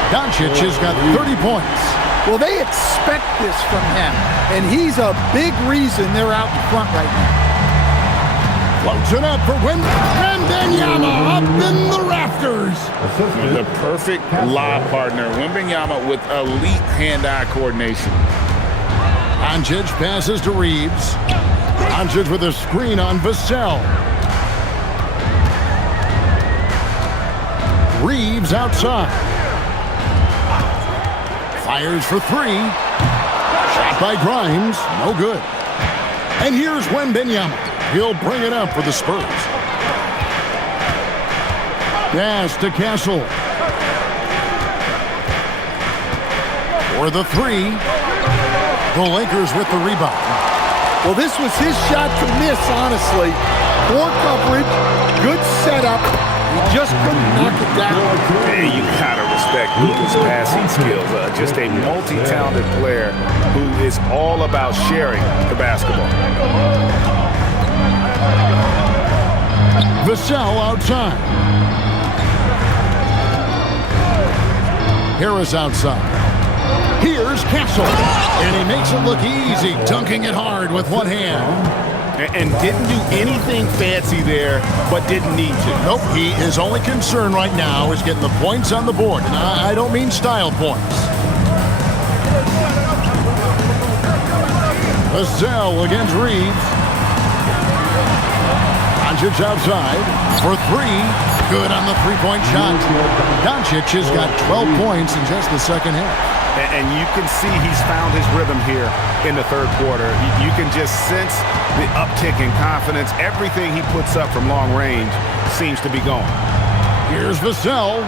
Doncic has got 30 points. Well, they expect this from him, and he's a big reason they're out in front right now. Floats it up for Wembanyama up in the rafters. The perfect lob partner. Wembanyama with elite hand-eye coordination. Doncic passes to Reeves. Doncic with a screen on Vassell. Reeves outside. Fires for 3. Shot by Grimes. No good. And here's Wembanyama. He'll bring it up for the Spurs. Pass to Castle. For the 3. The Lakers with the rebound. Well, this was his shot to miss, honestly. Poor coverage, good setup. He just couldn't knock it down. Hey, you gotta respect Luka's passing skills. Just a multi-talented player who is all about sharing the basketball. Vassell outside. Harris outside. Here's Castle. And he makes it look easy, dunking it hard with one hand. And didn't do anything fancy there, but didn't need to. Nope, his only concern right now is getting the points on the board. And I don't mean style points. Vassell against Reeves. Doncic outside for three. Good on the three-point shot. Doncic has got 12 points in just the second half. And you can see he's found his rhythm here in the third quarter. You can just sense the uptick in confidence. Everything he puts up from long range seems to be going. Here's Vassell.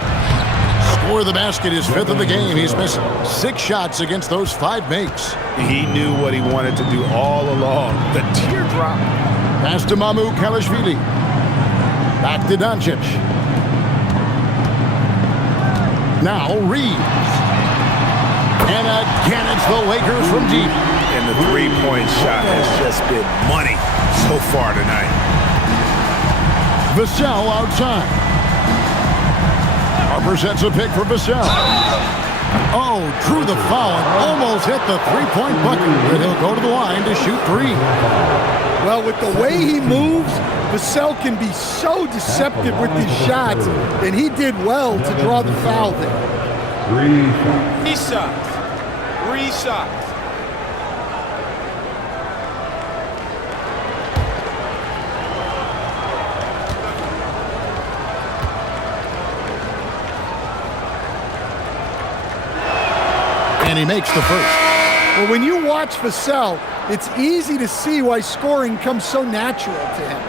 Score the basket, his fifth of the game. He's missed 6 shots against those 5 makes. He knew what he wanted to do all along. The teardrop. Pass to Kalashvili. Back to Doncic. Now Reeves. And again, it's the Lakers from deep. And the three-point shot has just been money so far tonight. Vassell outside. Harper sets a pick for Vassell. Oh, drew the foul and almost hit the three-point bucket. But he'll go to the line to shoot 3. Well, with the way he moves, Vassell can be so deceptive with his shots, and he did well to draw the foul there. 3 shots. 3 shots. And he makes the first. Well, when you watch Vassell, it's easy to see why scoring comes so natural to him.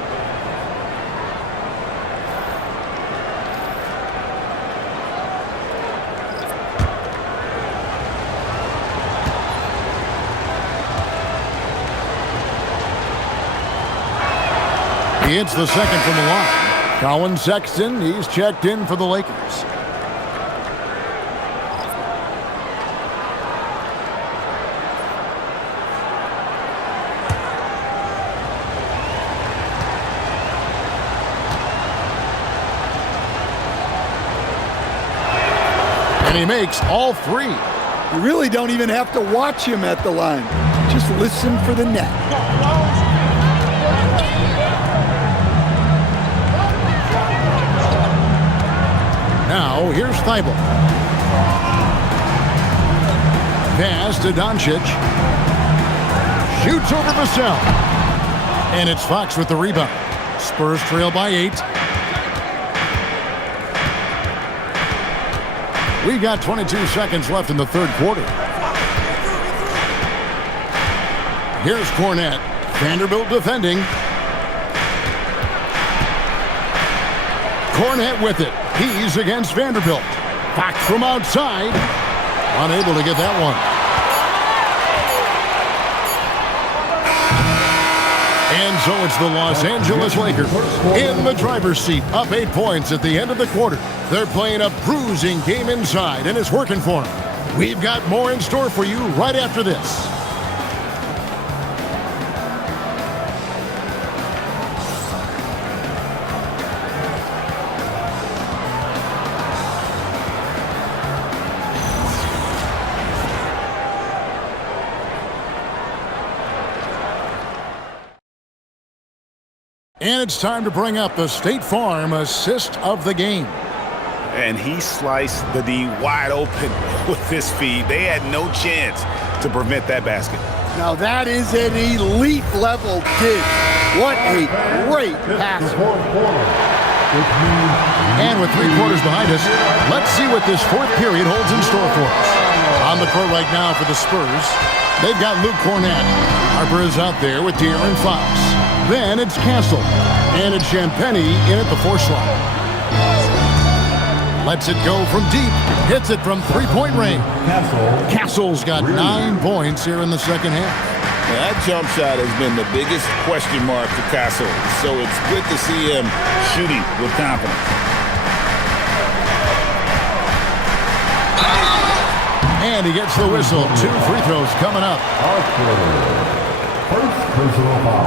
He hits the second from the line. Colin Sexton, he's checked in for the Lakers. And he makes all 3. You really don't even have to watch him at the line. Just listen for the net. Now, here's Thibault. Pass to Doncic. Shoots over Vassell. And it's Fox with the rebound. Spurs trail by 8. We got 22 seconds left in the third quarter. Here's Cornette. Vanderbilt defending. Cornette with it. He's against Vanderbilt. Back from outside. Unable to get that one. And so it's the Los Angeles Lakers in the driver's seat, up 8 points at the end of the quarter. They're playing a bruising game inside, and it's working for them. We've got more in store for you right after this. And it's time to bring up the State Farm assist of the game. And he sliced the D wide open with his feed. They had no chance to prevent that basket. Now that is an elite level dig. What a great pass. And with 3 quarters behind us, let's see what this fourth period holds in store for us. On the court right now for the Spurs, they've got Luke Cornette. Harper is out there with De'Aaron Fox. Then it's Castle, and it's Champagnie in at the 4 slot. Lets it go from deep, hits it from 3-point range. Castle's got 9 points here in the second half. Now, that jump shot has been the biggest question mark for Castle, so it's good to see him shooting with confidence. And he gets the whistle. 2 free throws coming up.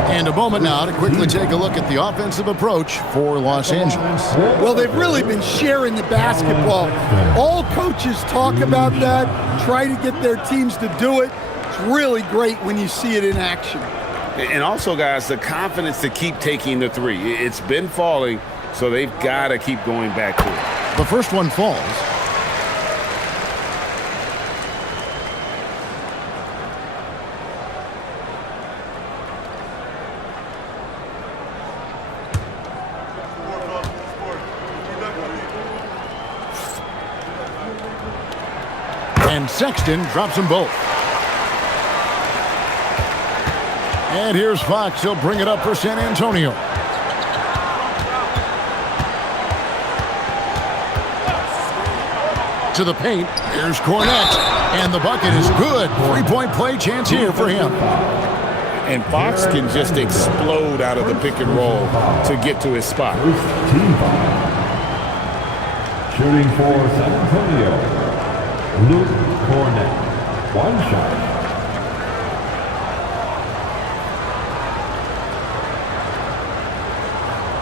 And a moment now to quickly take a look at the offensive approach for Los Angeles. Well, they've really been sharing the basketball. All coaches talk about that, try to get their teams to do it. It's really great when you see it in action. And also, guys, the confidence to keep taking the three. It's been falling, so they've got to keep going back to it. The first one falls. And Sexton drops them both. And here's Fox. He'll bring it up for San Antonio. To the paint. Here's Cornette. And the bucket is good. 3-point play chance here for him. And Fox can just explode out of the pick and roll to get to his spot. Shooting for San Antonio, Luke Cornette. One shot.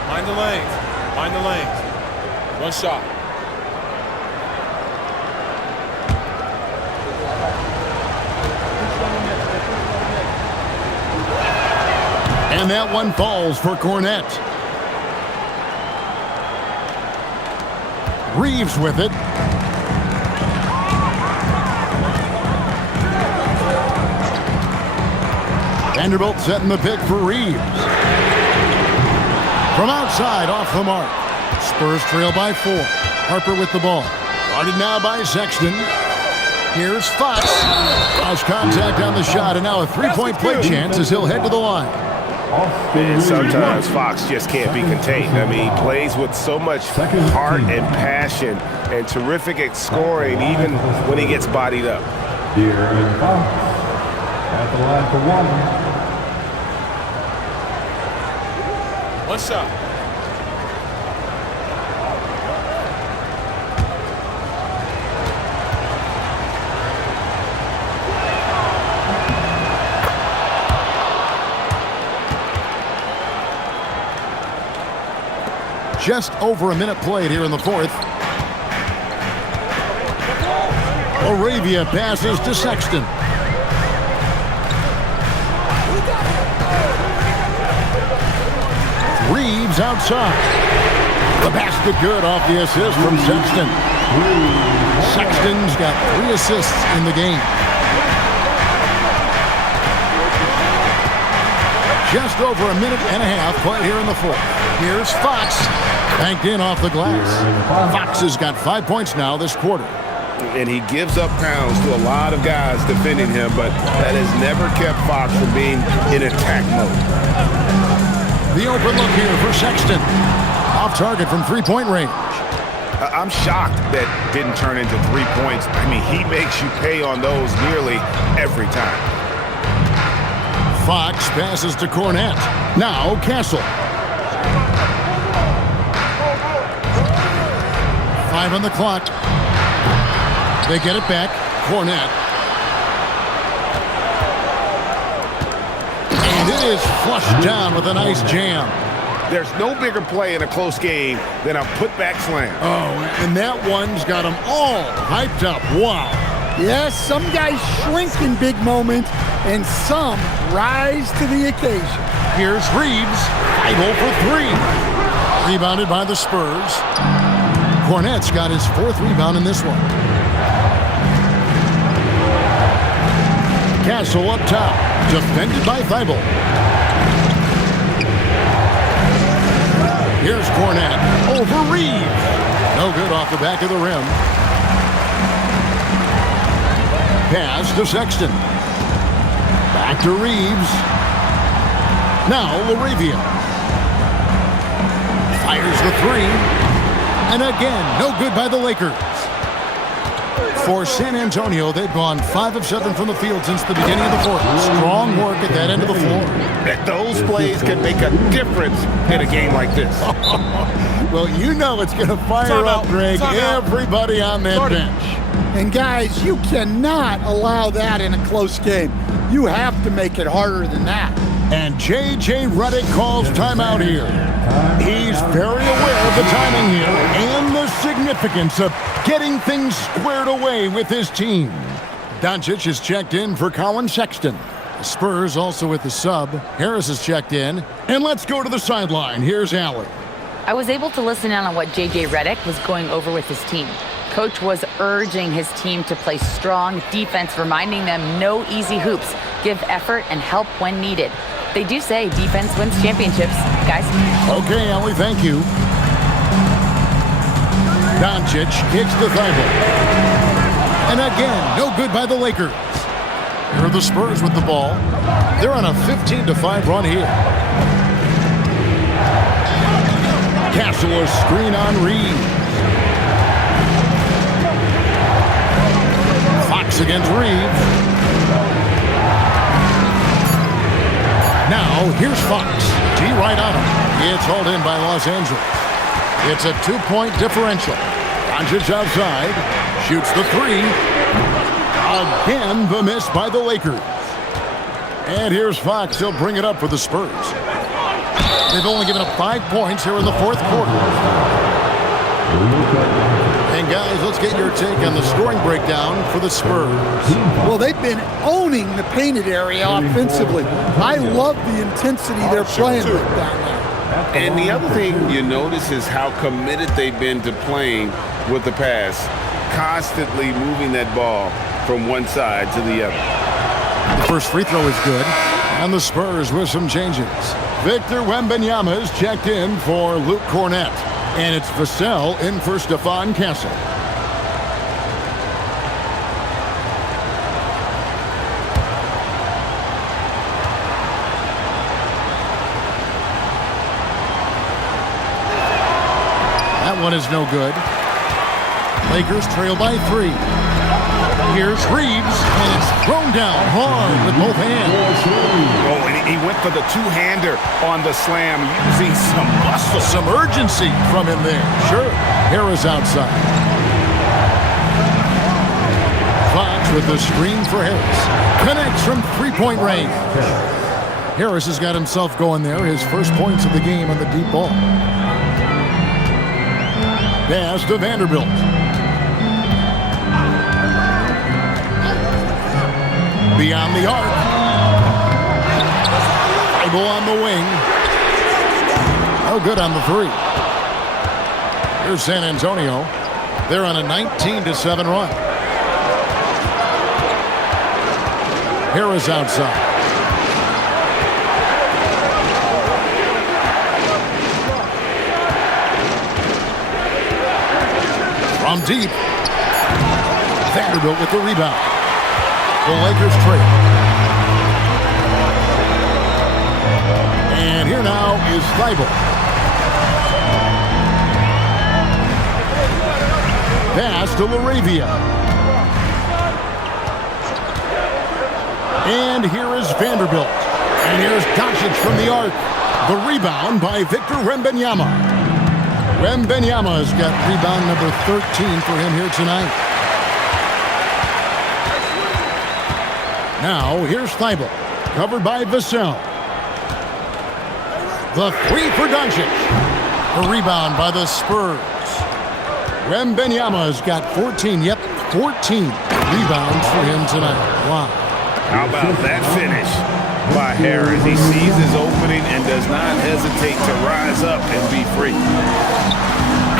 Mind the lanes. Mind the lanes. One shot. And that one falls for Cornette. Reeves with it. Vanderbilt setting the pick for Reeves. From outside, off the mark. Spurs trail by 4. Harper with the ball. Guarded now by Sexton. Here's Fox. Lost contact on the shot, and now a 3-point play chance as he'll head to the line. And sometimes Fox just can't be contained. I mean, he plays with so much heart and passion and terrific at scoring, even when he gets bodied up. De'Aaron Fox at the line for one. One shot. Just over a minute played here in the fourth. Arabia passes to Sexton. Reeves outside. The basket good off the assist from Sexton. Sexton's got 3 assists in the game. Just over a minute and a half played here in the fourth. Here's Fox. Banked in off the glass. Fox has got 5 points now this quarter. And he gives up pounds to a lot of guys defending him, but that has never kept Fox from being in attack mode. The open look here for Sexton. Off target from 3-point range. I'm shocked that didn't turn into 3 points. I mean, he makes you pay on those nearly every time. Fox passes to Cornette. Now Castle. 5 on the clock. They get it back. Cornette. And it is flushed down with a nice jam. There's no bigger play in a close game than a putback slam. Oh, and that one's got them all hyped up. Wow. Yes, some guys shrink in big moments, and some rise to the occasion. Here's Reeves. Idle for 3. Rebounded by the Spurs. Cornette's got his 4th rebound in this one. Castle up top. Defended by Thibault. Here's Cornette. Over Reeves. No good off the back of the rim. Pass to Sexton. Back to Reeves. Now Laravia. Fires the 3. And again, no good by the Lakers. For San Antonio, they've gone 5 of 7 from the field since the beginning of the fourth. Strong work at that end of the floor. Those plays can make a difference in a game like this. Well, you know it's going to fire up, Greg, everybody on that bench. And guys, you cannot allow that in a close game. You have to make it harder than that. And J.J. Redick calls timeout here. He's very aware of the timing here and the significance of getting things squared away with his team. Doncic is checked in for Colin Sexton. The Spurs also with the sub. Harris has checked in. And let's go to the sideline. Here's Allie. I was able to listen in on what J.J. Redick was going over with his team. Coach was urging his team to play strong defense, reminding them no easy hoops, give effort, and help when needed. They do say defense wins championships, guys. Okay, Allie, thank you. Doncic kicks to Thibault. And again, no good by the Lakers. Here are the Spurs with the ball. They're on a 15-5 run here. Castle a screen on Reeves. Fox against Reeves. Now, here's Fox. T right on him. It's hauled in by Los Angeles. It's a 2-point differential. Doncic outside. Shoots the three. Again, the miss by the Lakers. And here's Fox. He'll bring it up for the Spurs. They've only given up 5 points here in the fourth quarter. And guys, let's get your take on the scoring breakdown for the Spurs. Well, they've been owning the painted area offensively. I love the intensity they're playing with down there. And the other thing you notice is how committed they've been to playing with the pass, constantly moving that ball from one side to the other. The first free throw is good, and the Spurs with some changes. Victor Wembanyama is checked in for Luke Cornett, and it's Vassell in for Stephon Castle. That one is no good. Lakers trail by 3. Here's Reeves, and it's thrown down hard with both hands. Oh, and he went for the two-hander on the slam, using some muscle. Some urgency from him there. Sure. Harris outside. Fox with the screen for Harris. Connects from three-point range. Harris has got himself going there. His first points of the game on the deep ball. Pass to Vanderbilt. Beyond the arc. Thibault on the wing. Oh, good on the three. Here's San Antonio. They're on a 19-7 run. Harris outside. From deep. Vanderbilt with the rebound. The Lakers trail. And here now is Thibault. Pass to LaRavia. And here is Vanderbilt. And here's Doncic from the arc. The rebound by Victor Wembanyama. Wembanyama has got rebound number 13 for him here tonight. Now, here's Thibault, covered by Vassell. The three for Doncic. The rebound by the Spurs. Wembanyama has got 14, 14 rebounds for him tonight. Wow. How about that finish by Harris? He sees his opening and does not hesitate to rise up and be free.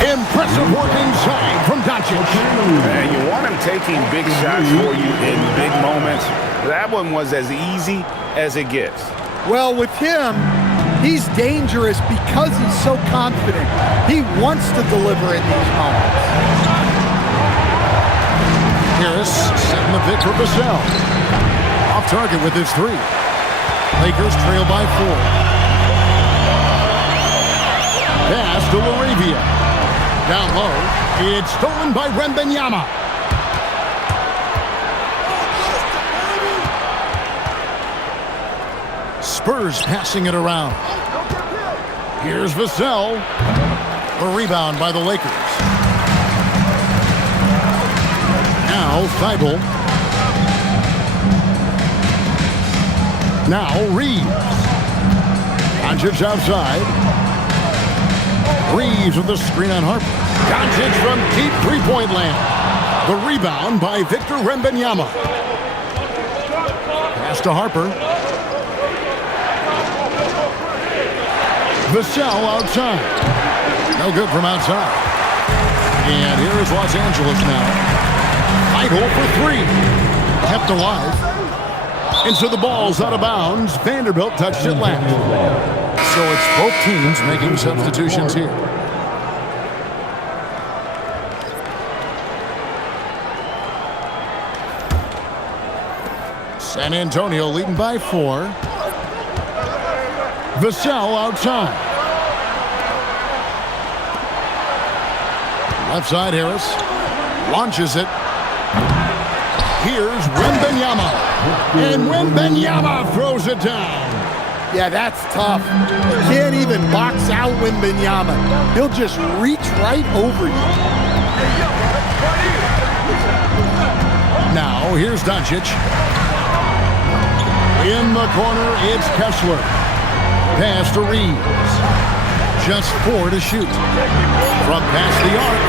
Impressive work inside from Doncic. And you want him taking big shots for you in big moments. That one was as easy as it gets. Well, with him, he's dangerous because he's so confident. He wants to deliver in these moments. Harris setting the pick for Vassell. Off target with his three. Lakers trail by 4. Pass to LaRavia. Down low. It's stolen by Wembanyama. Spurs passing it around. Here's Vassell. A rebound by the Lakers. Now Thibault. Now Reeves. Doncic outside. Reeves with the screen on Harper. Doncic from deep three-point land. The rebound by Victor Wembanyama. Pass to Harper. Vassell outside. No good from outside. And here is Los Angeles now. Idle for three. Kept alive. And so the ball's out of bounds. Vanderbilt touched it last. So it's both teams making substitutions here. San Antonio leading by 4. Vassell outside. Left side, Harris launches it. Here's Wembanyama. And Wembanyama throws it down. Yeah, that's tough. You can't even box out Wembanyama. He'll just reach right over you. Now, here's Doncic. In the corner, it's Kessler. Pass to Reeves. Just 4 to shoot. From past the arc.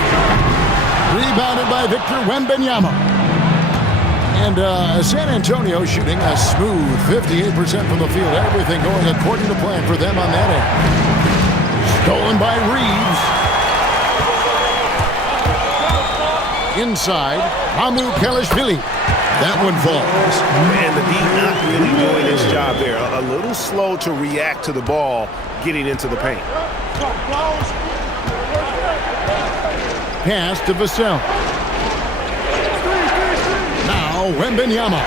Rebounded by Victor Wembanyama. And San Antonio shooting a smooth 58% from the field. Everything going according to plan for them on that end. Stolen by Reeves. Inside, Hamu Kelishvili. That one falls. And the D not really doing his job there. A little slow to react to the ball getting into the paint. Pass to Vassell. Now Wembanyama.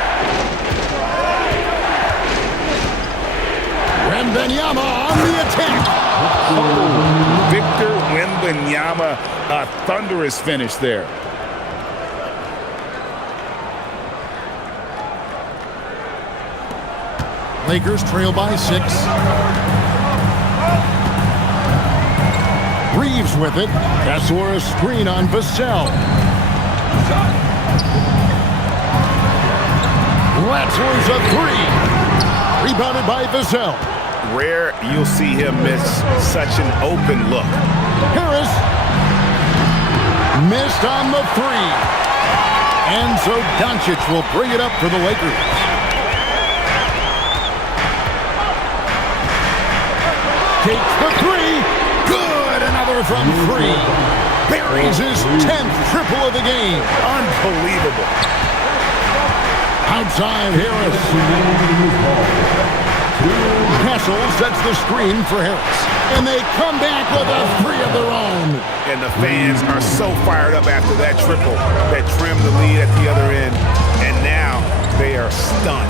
Wembanyama on the attack. Victor Wembanyama, a thunderous finish there. Lakers trail by 6. Reeves with it. Kessler a screen on Vassell. Kessler's a 3. Rebounded by Vassell. Rare you'll see him miss such an open look. Harris missed on the 3. And so Doncic will bring it up for the Lakers. Takes the 3. Good. Another from 3. Buries his 10th triple of the game. Unbelievable. Outside Harris. Kessel sets the screen for Harris. And they come back with a 3 of their own. And the fans are so fired up after that triple that trimmed the lead at the other end. And now they are stunned.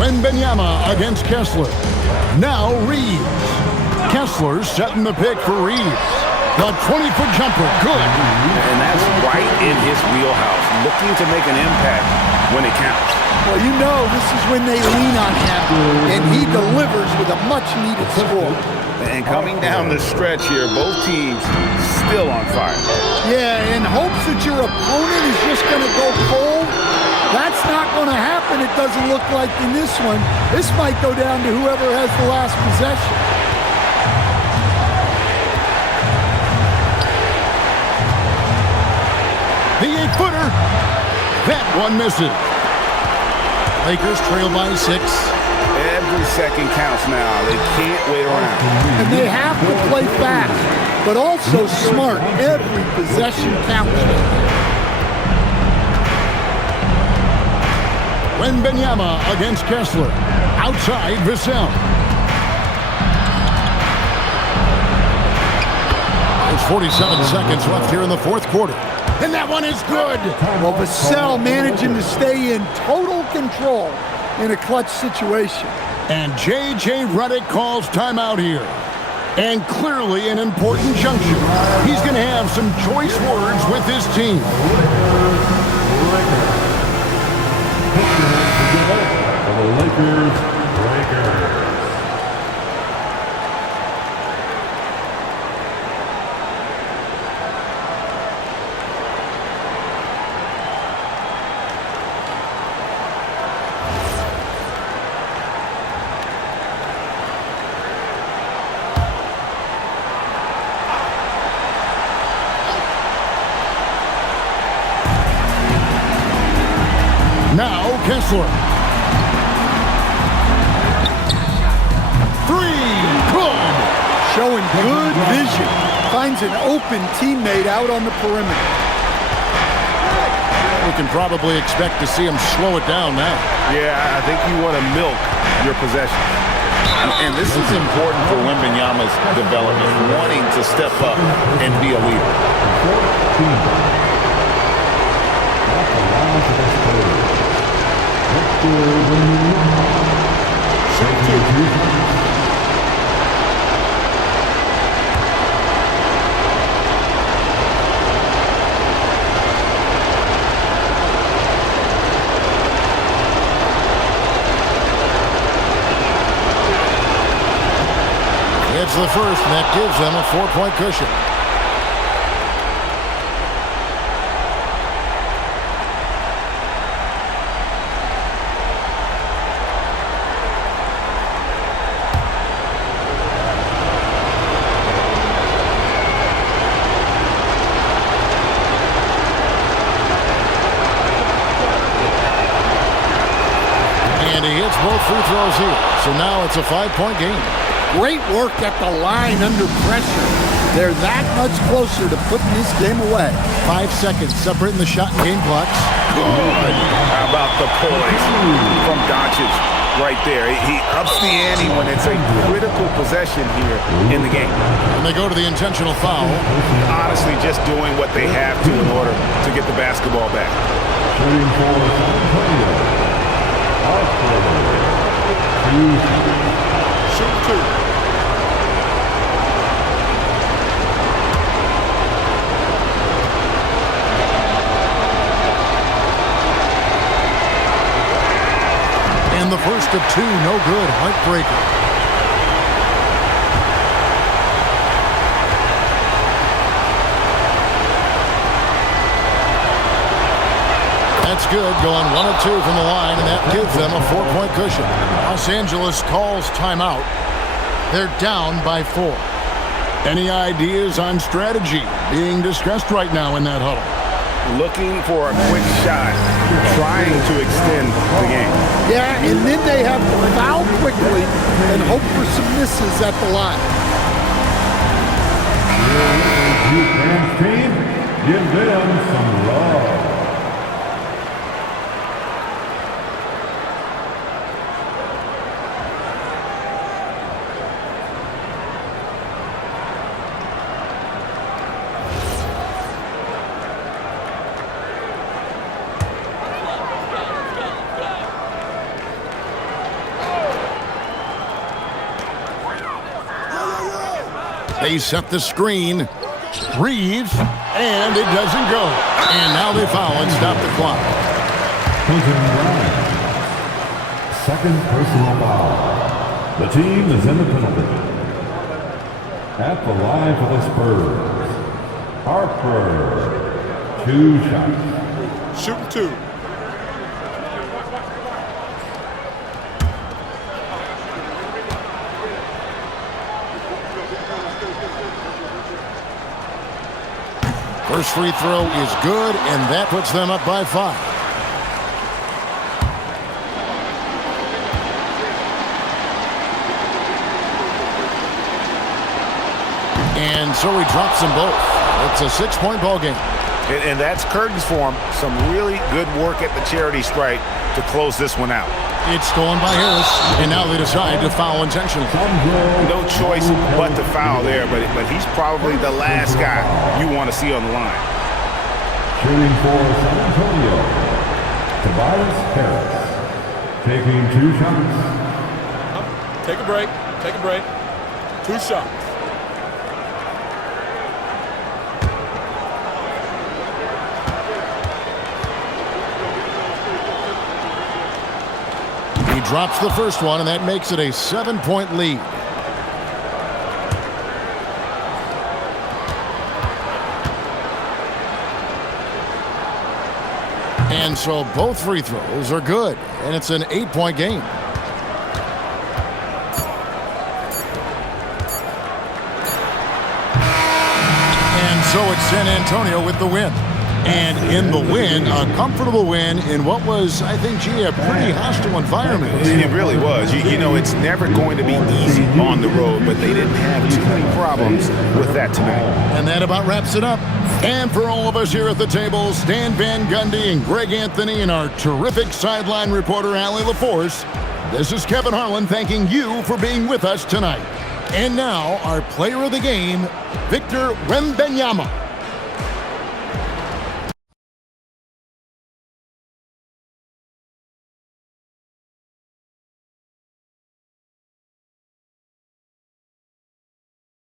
Wembanyama against Kessler. Now Reeves. Kessler setting the pick for Reeves. The 20-foot jumper, good. And that's right in his wheelhouse, looking to make an impact when it counts. Well, you know this is when they lean on him, and he delivers with a much-needed score. And coming down the stretch here, both teams still on fire. Yeah, in hopes that your opponent is just going to go cold. That's not going to happen, it doesn't look like in this one. This might go down to whoever has the last possession. The 8-footer. That one misses. Lakers trail by 6. Every second counts now. They can't wait around. And they have to play fast, but also smart. Every possession counts. Wembanyama against Kessler. Outside Vassell. There's 47 seconds left here in the fourth quarter. And that one is good. Well, Vassell managing to stay in total control in a clutch situation. And J.J. Redick calls timeout here. And clearly an important junction. He's going to have some choice words with his team. For the Lakers. hustler. Three. Good. Showing good vision. Finds an open teammate out on the perimeter. We can probably expect to see him slow it down now. Yeah, I think you want to milk your possession. And this is important for Wembanyama's development, wanting to step up and be a leader. It's the first, and that gives them a 4-point cushion. And he hits both free throws here. So now it's a 5-point game. Great work at the line under pressure. They're that much closer to putting this game away. 5 seconds separating the shot and game clocks. Good. How about the poise from Doncic right there? He ups the ante when it's a critical possession here in the game. And they go to the intentional foul. Honestly, just doing what they have to in order to get the basketball back. Shooting for San Antonio. Shoot two. And the first of two, no good. Heartbreaker. That's good, going 1 of 2 from the line, and that gives them a 4-point cushion. Los Angeles calls timeout. They're down by 4. Any ideas on strategy being discussed right now in that huddle? Looking for a quick shot, trying to extend the game. Yeah, and then they have to foul quickly and hope for some misses at the line. Fans team, give them some love. They set the screen. Reeves, and it doesn't go. And now they foul and stop the clock. Second personal foul. The team is in the penalty. At the line for the Spurs, Harper, 2 shots. Shooting two. First free throw is good, and that puts them up by 5. And so he drops them both. It's a 6-point ball game. And that's curtains for him. Some really good work at the charity stripe to close this one out. It's stolen by Harris, and now they decide to foul intentionally. No choice but to foul there, but he's probably the last guy you want to see on the line. Shooting for San Antonio, Tobias Harris, taking 2 shots. Take a break. Take a break. 2 shots. He drops the first one, and that makes it a 7-point lead. And so both free throws are good, and it's an 8-point game. And so it's San Antonio with the win. And in the win, a comfortable win in what was, I think, a pretty hostile environment. It really was. You know, it's never going to be easy on the road, but they didn't have too many problems with that tonight. And that about wraps it up. And for all of us here at the table, Stan Van Gundy and Greg Anthony and our terrific sideline reporter, Allie LaForce, this is Kevin Harlan thanking you for being with us tonight. And now, our player of the game, Victor Wembanyama.